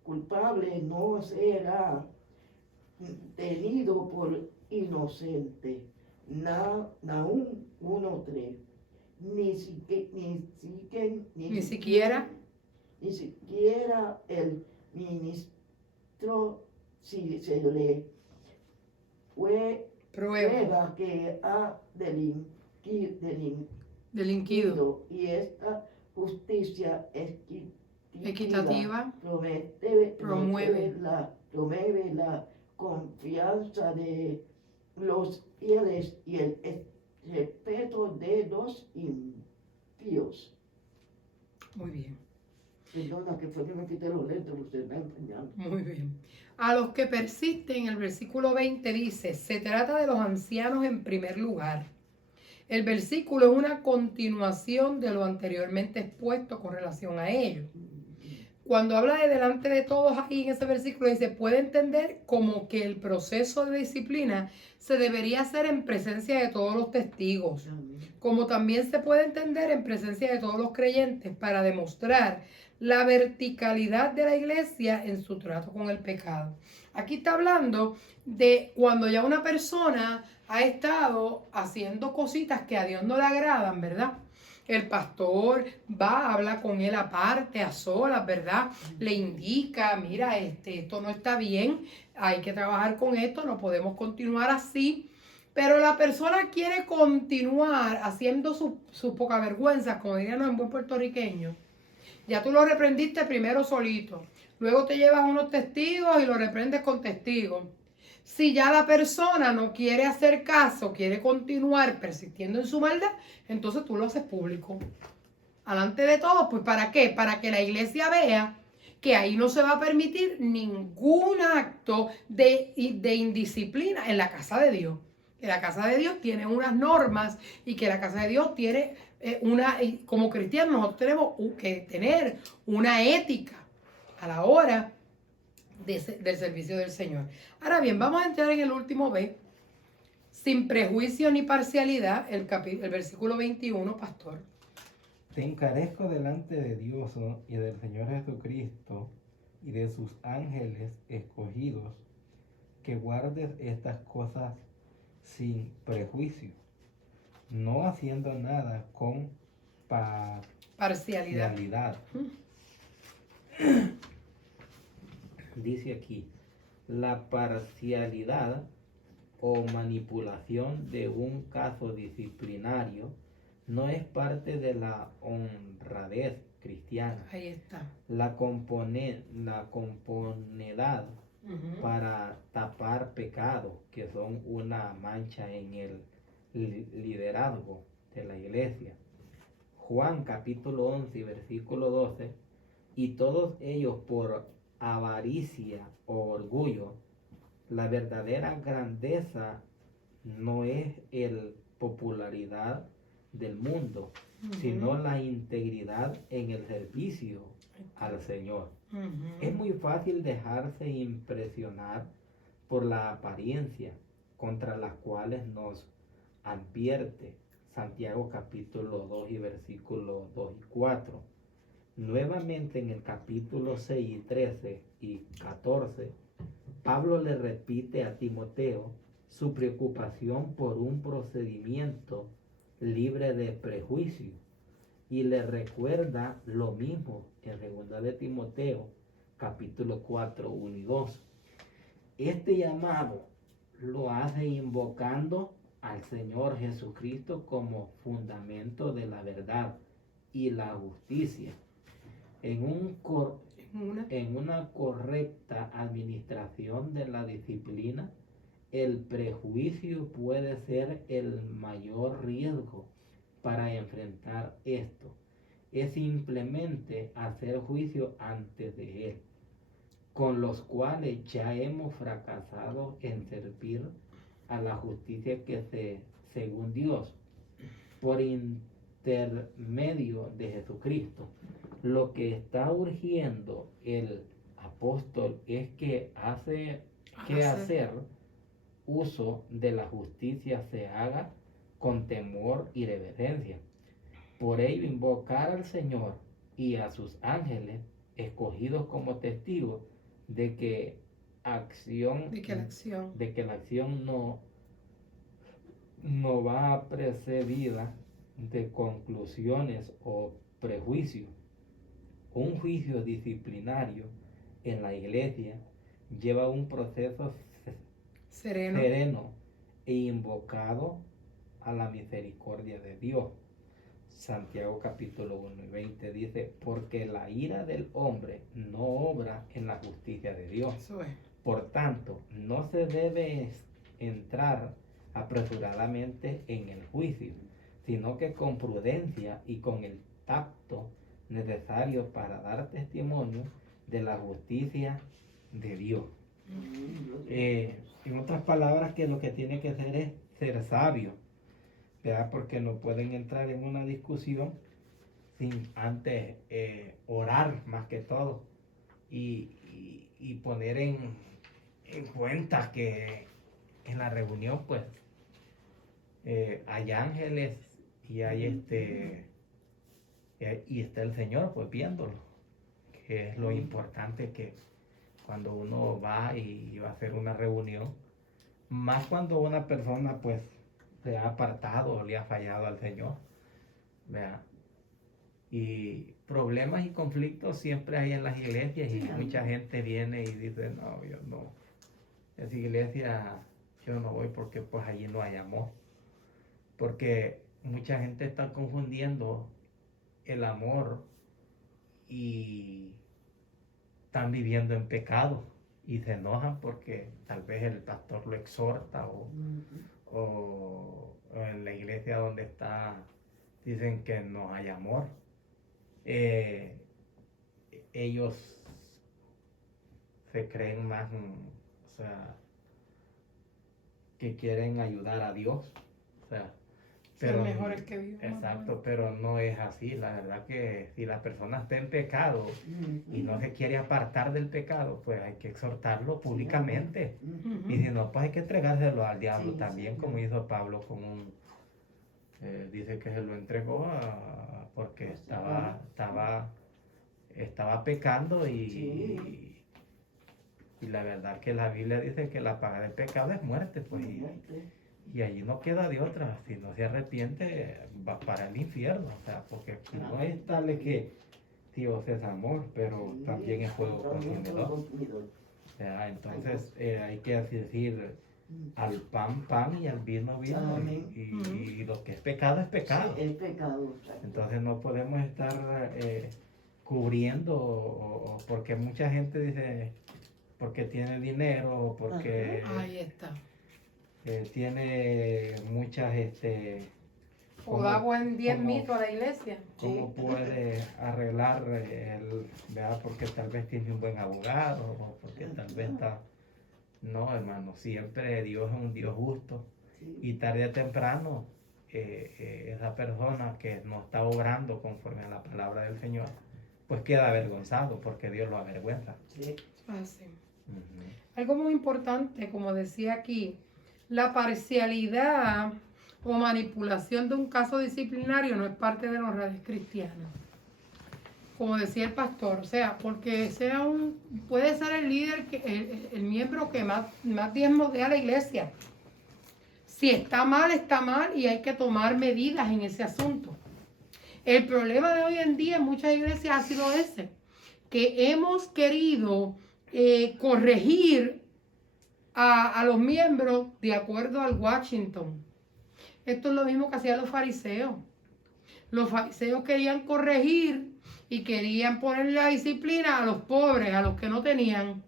culpable no será tenido por inocente. Nahum 1:3. Ni siquiera el ministro, si se le prueba que ha delinquido. y esta justicia Equitativa. promueve la confianza de los fieles y el respeto de los impíos. Muy bien. Perdona que fue que me quité los lentes, usted me está enseñando. Muy bien. A los que persisten, el versículo 20 dice, se trata de los ancianos en primer lugar. El versículo es una continuación de lo anteriormente expuesto con relación a ellos. Cuando habla de delante de todos ahí en ese versículo, dice, puede entender como que el proceso de disciplina se debería hacer en presencia de todos los testigos, como también se puede entender en presencia de todos los creyentes para demostrar la verticalidad de la iglesia en su trato con el pecado. Aquí está hablando de cuando ya una persona ha estado haciendo cositas que a Dios no le agradan, ¿verdad? El pastor va, habla con él aparte, a solas, ¿verdad? Le indica, mira, esto no está bien, hay que trabajar con esto, no podemos continuar así. Pero la persona quiere continuar haciendo sus pocas vergüenzas, como dirían en buen puertorriqueño. Ya tú lo reprendiste primero solito, luego te llevas unos testigos y lo reprendes con testigos. Si ya la persona no quiere hacer caso, quiere continuar persistiendo en su maldad, entonces tú lo haces público. Alante de todos, pues ¿para qué? Para que la iglesia vea que ahí no se va a permitir ningún acto de indisciplina en la casa de Dios. Que la casa de Dios tiene unas normas y que la casa de Dios tiene como cristianos nosotros tenemos que tener una ética a la hora del servicio del Señor. Ahora bien, vamos a entrar en el último B, sin prejuicio ni parcialidad, el versículo 21, pastor. Te encarezco delante de Dios y del Señor Jesucristo y de sus ángeles escogidos, que guardes estas cosas sin prejuicio, no haciendo nada con Parcialidad. realidad. Dice aquí, la parcialidad o manipulación de un caso disciplinario no es parte de la honradez cristiana. Ahí está. La componedad Ujú. para tapar pecados que son una mancha en el liderazgo de la iglesia. Juan capítulo 11 versículo 12, y todos ellos por avaricia o orgullo. La verdadera grandeza no es el popularidad del mundo, sino Ujú. la integridad en el servicio al Señor. Ujú. Es muy fácil dejarse impresionar por la apariencia contra las cuales nos advierte Santiago capítulo 2 y versículos 2 y 4. Nuevamente en el capítulo 6 y 13 y 14, Pablo le repite a Timoteo su preocupación por un procedimiento libre de prejuicio y le recuerda lo mismo en 2 de Timoteo capítulo 4, 1 y 2. Este llamado lo hace invocando al Señor Jesucristo como fundamento de la verdad y la justicia. En una correcta administración de la disciplina, el prejuicio puede ser el mayor riesgo para enfrentar esto. Es simplemente hacer juicio antes de él, con los cuales ya hemos fracasado en servir a la justicia según Dios, por intermedio de Jesucristo. Lo que está urgiendo el apóstol es que hacer uso de la justicia se haga con temor y reverencia. Por ello, invocar al Señor y a sus ángeles escogidos como testigos de que la acción no va precedida de conclusiones o prejuicios. Un juicio disciplinario en la iglesia lleva un proceso sereno e invocado a la misericordia de Dios. Santiago capítulo 1 y 20 dice, porque la ira del hombre no obra en la justicia de Dios. Eso es. Por tanto, no se debe entrar apresuradamente en el juicio, sino que con prudencia y con el tacto necesario para dar testimonio de la justicia de Dios. En otras palabras, que lo que tiene que hacer es ser sabio, ¿verdad? Porque no pueden entrar en una discusión sin antes orar más que todo y poner en cuenta que en la reunión pues hay ángeles y hay y está el Señor pues viéndolo, que es lo importante, que cuando uno va y va a hacer una reunión, más cuando una persona pues se ha apartado o le ha fallado al Señor, ¿verdad? Y problemas y conflictos siempre hay en las iglesias, y mucha gente viene y dice, no, yo no, esa iglesia yo no voy porque pues allí no hay amor. Porque mucha gente está confundiendo el amor y están viviendo en pecado y se enojan porque tal vez el pastor lo exhorta o en la iglesia donde está dicen que no hay amor. Ellos se creen más, o sea, que quieren ayudar a Dios, o sea, pero mejores que Dios. exacto, pero no es así. La verdad que si la persona está en pecado y no se quiere apartar del pecado, pues hay que exhortarlo públicamente. Y si no, pues hay que entregárselo al diablo también, como hizo Pablo con dice que se lo entregó porque estaba pecando y la verdad que la Biblia dice que la paga del pecado es muerte, pues, y allí no queda de otra. Si no se arrepiente, va para el infierno. O sea, porque no es tal de que Dios es amor, pero también es fuego consumidor. O sea, entonces hay que decir al pan, pan y al vino, vino. Amén. Y lo que es pecado es pecado. Sí, es pecado. Exacto. Entonces no podemos estar cubriendo, o porque mucha gente dice, porque tiene dinero, o porque Ahí está. tiene muchas, O da buen diezmito a la iglesia. cómo puede arreglar ¿verdad? Porque tal vez tiene un buen abogado, o porque tal vez está... No, hermano, siempre Dios es un Dios justo, Sí. y tarde o temprano esa persona que no está obrando conforme a la palabra del Señor, pues queda avergonzado, porque Dios lo avergüenza. Sí. Así. Ujú. Algo muy importante, como decía aquí, la parcialidad o manipulación de un caso disciplinario no es parte de los redes cristianos. Como decía el pastor, o sea, porque puede ser el líder, el miembro que más diezmos dé a la iglesia. Si está mal y hay que tomar medidas en ese asunto. El problema de hoy en día en muchas iglesias ha sido ese, que hemos querido corregir a los miembros de acuerdo al Washington. Esto es lo mismo que hacían los fariseos. Los fariseos querían corregir y querían poner la disciplina a los pobres, a los que no tenían.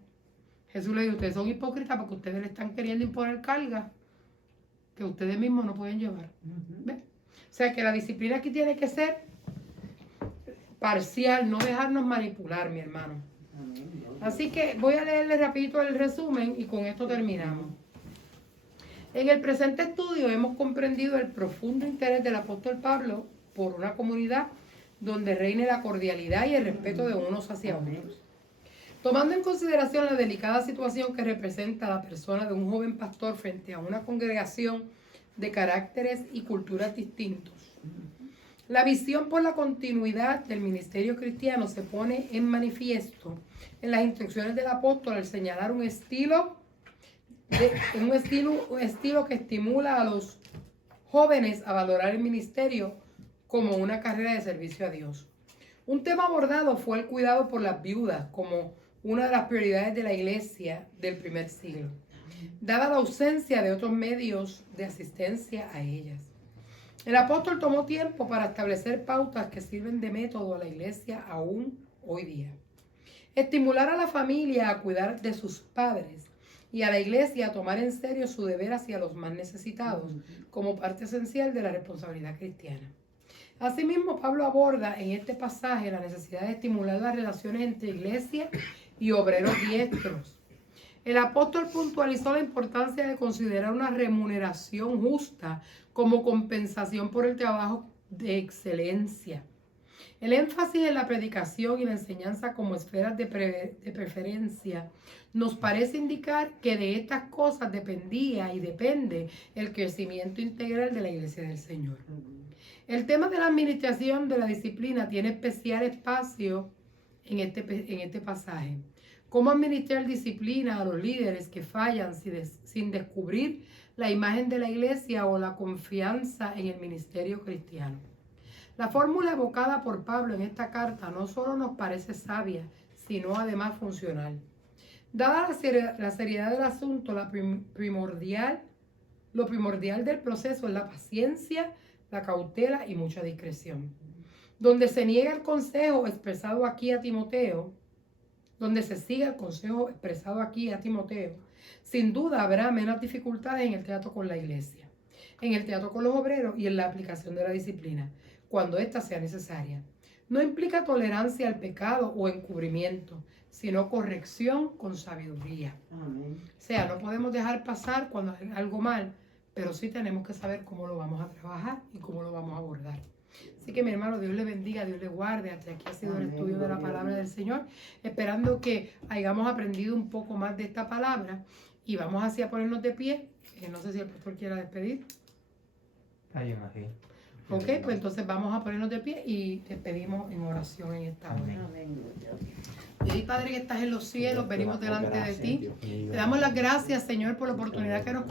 Jesús le dijo, ustedes son hipócritas porque ustedes le están queriendo imponer cargas que ustedes mismos no pueden llevar. ¿Ves? O sea que la disciplina aquí tiene que ser parcial, no dejarnos manipular, mi hermano. Amén. Así que voy a leerle rapidito el resumen y con esto terminamos. En el presente estudio hemos comprendido el profundo interés del apóstol Pablo por una comunidad donde reine la cordialidad y el respeto de unos hacia otros. Tomando en consideración la delicada situación que representa la persona de un joven pastor frente a una congregación de caracteres y culturas distintos, la visión por la continuidad del ministerio cristiano se pone en manifiesto en las instrucciones del apóstol al señalar un estilo que estimula a los jóvenes a valorar el ministerio como una carrera de servicio a Dios. Un tema abordado fue el cuidado por las viudas como una de las prioridades de la iglesia del primer siglo, dada la ausencia de otros medios de asistencia a ellas. El apóstol tomó tiempo para establecer pautas que sirven de método a la iglesia aún hoy día. Estimular a la familia a cuidar de sus padres y a la iglesia a tomar en serio su deber hacia los más necesitados como parte esencial de la responsabilidad cristiana. Asimismo, Pablo aborda en este pasaje la necesidad de estimular las relaciones entre iglesia y obreros diestros. El apóstol puntualizó la importancia de considerar una remuneración justa como compensación por el trabajo de excelencia. El énfasis en la predicación y la enseñanza como esferas de preferencia nos parece indicar que de estas cosas dependía y depende el crecimiento integral de la iglesia del Señor. El tema de la administración de la disciplina tiene especial espacio en este pasaje. ¿Cómo administrar disciplina a los líderes que fallan sin descubrir la imagen de la iglesia o la confianza en el ministerio cristiano? La fórmula evocada por Pablo en esta carta no solo nos parece sabia, sino además funcional. Dada la seriedad del asunto, lo primordial del proceso es la paciencia, la cautela y mucha discreción. Donde se niega el consejo expresado aquí a Timoteo, donde se sigue el consejo expresado aquí a Timoteo, sin duda habrá menos dificultades en el trato con la iglesia, en el trato con los obreros y en la aplicación de la disciplina, cuando ésta sea necesaria. No implica tolerancia al pecado o encubrimiento, sino corrección con sabiduría. Amén. O sea, no podemos dejar pasar cuando hay algo mal, pero sí tenemos que saber cómo lo vamos a trabajar y cómo lo vamos a abordar. Así que mi hermano, Dios le bendiga, Dios le guarde. Hasta aquí ha sido el estudio de la palabra del Señor, esperando que hayamos aprendido un poco más de esta palabra y vamos así a ponernos de pie. No sé si el pastor quiera despedir. Hay una así. Ok, pues entonces vamos a ponernos de pie y te pedimos en oración en esta hora. Amén. Dios Padre que estás en los cielos, venimos delante de ti. Te damos las gracias, Señor, por la oportunidad que nos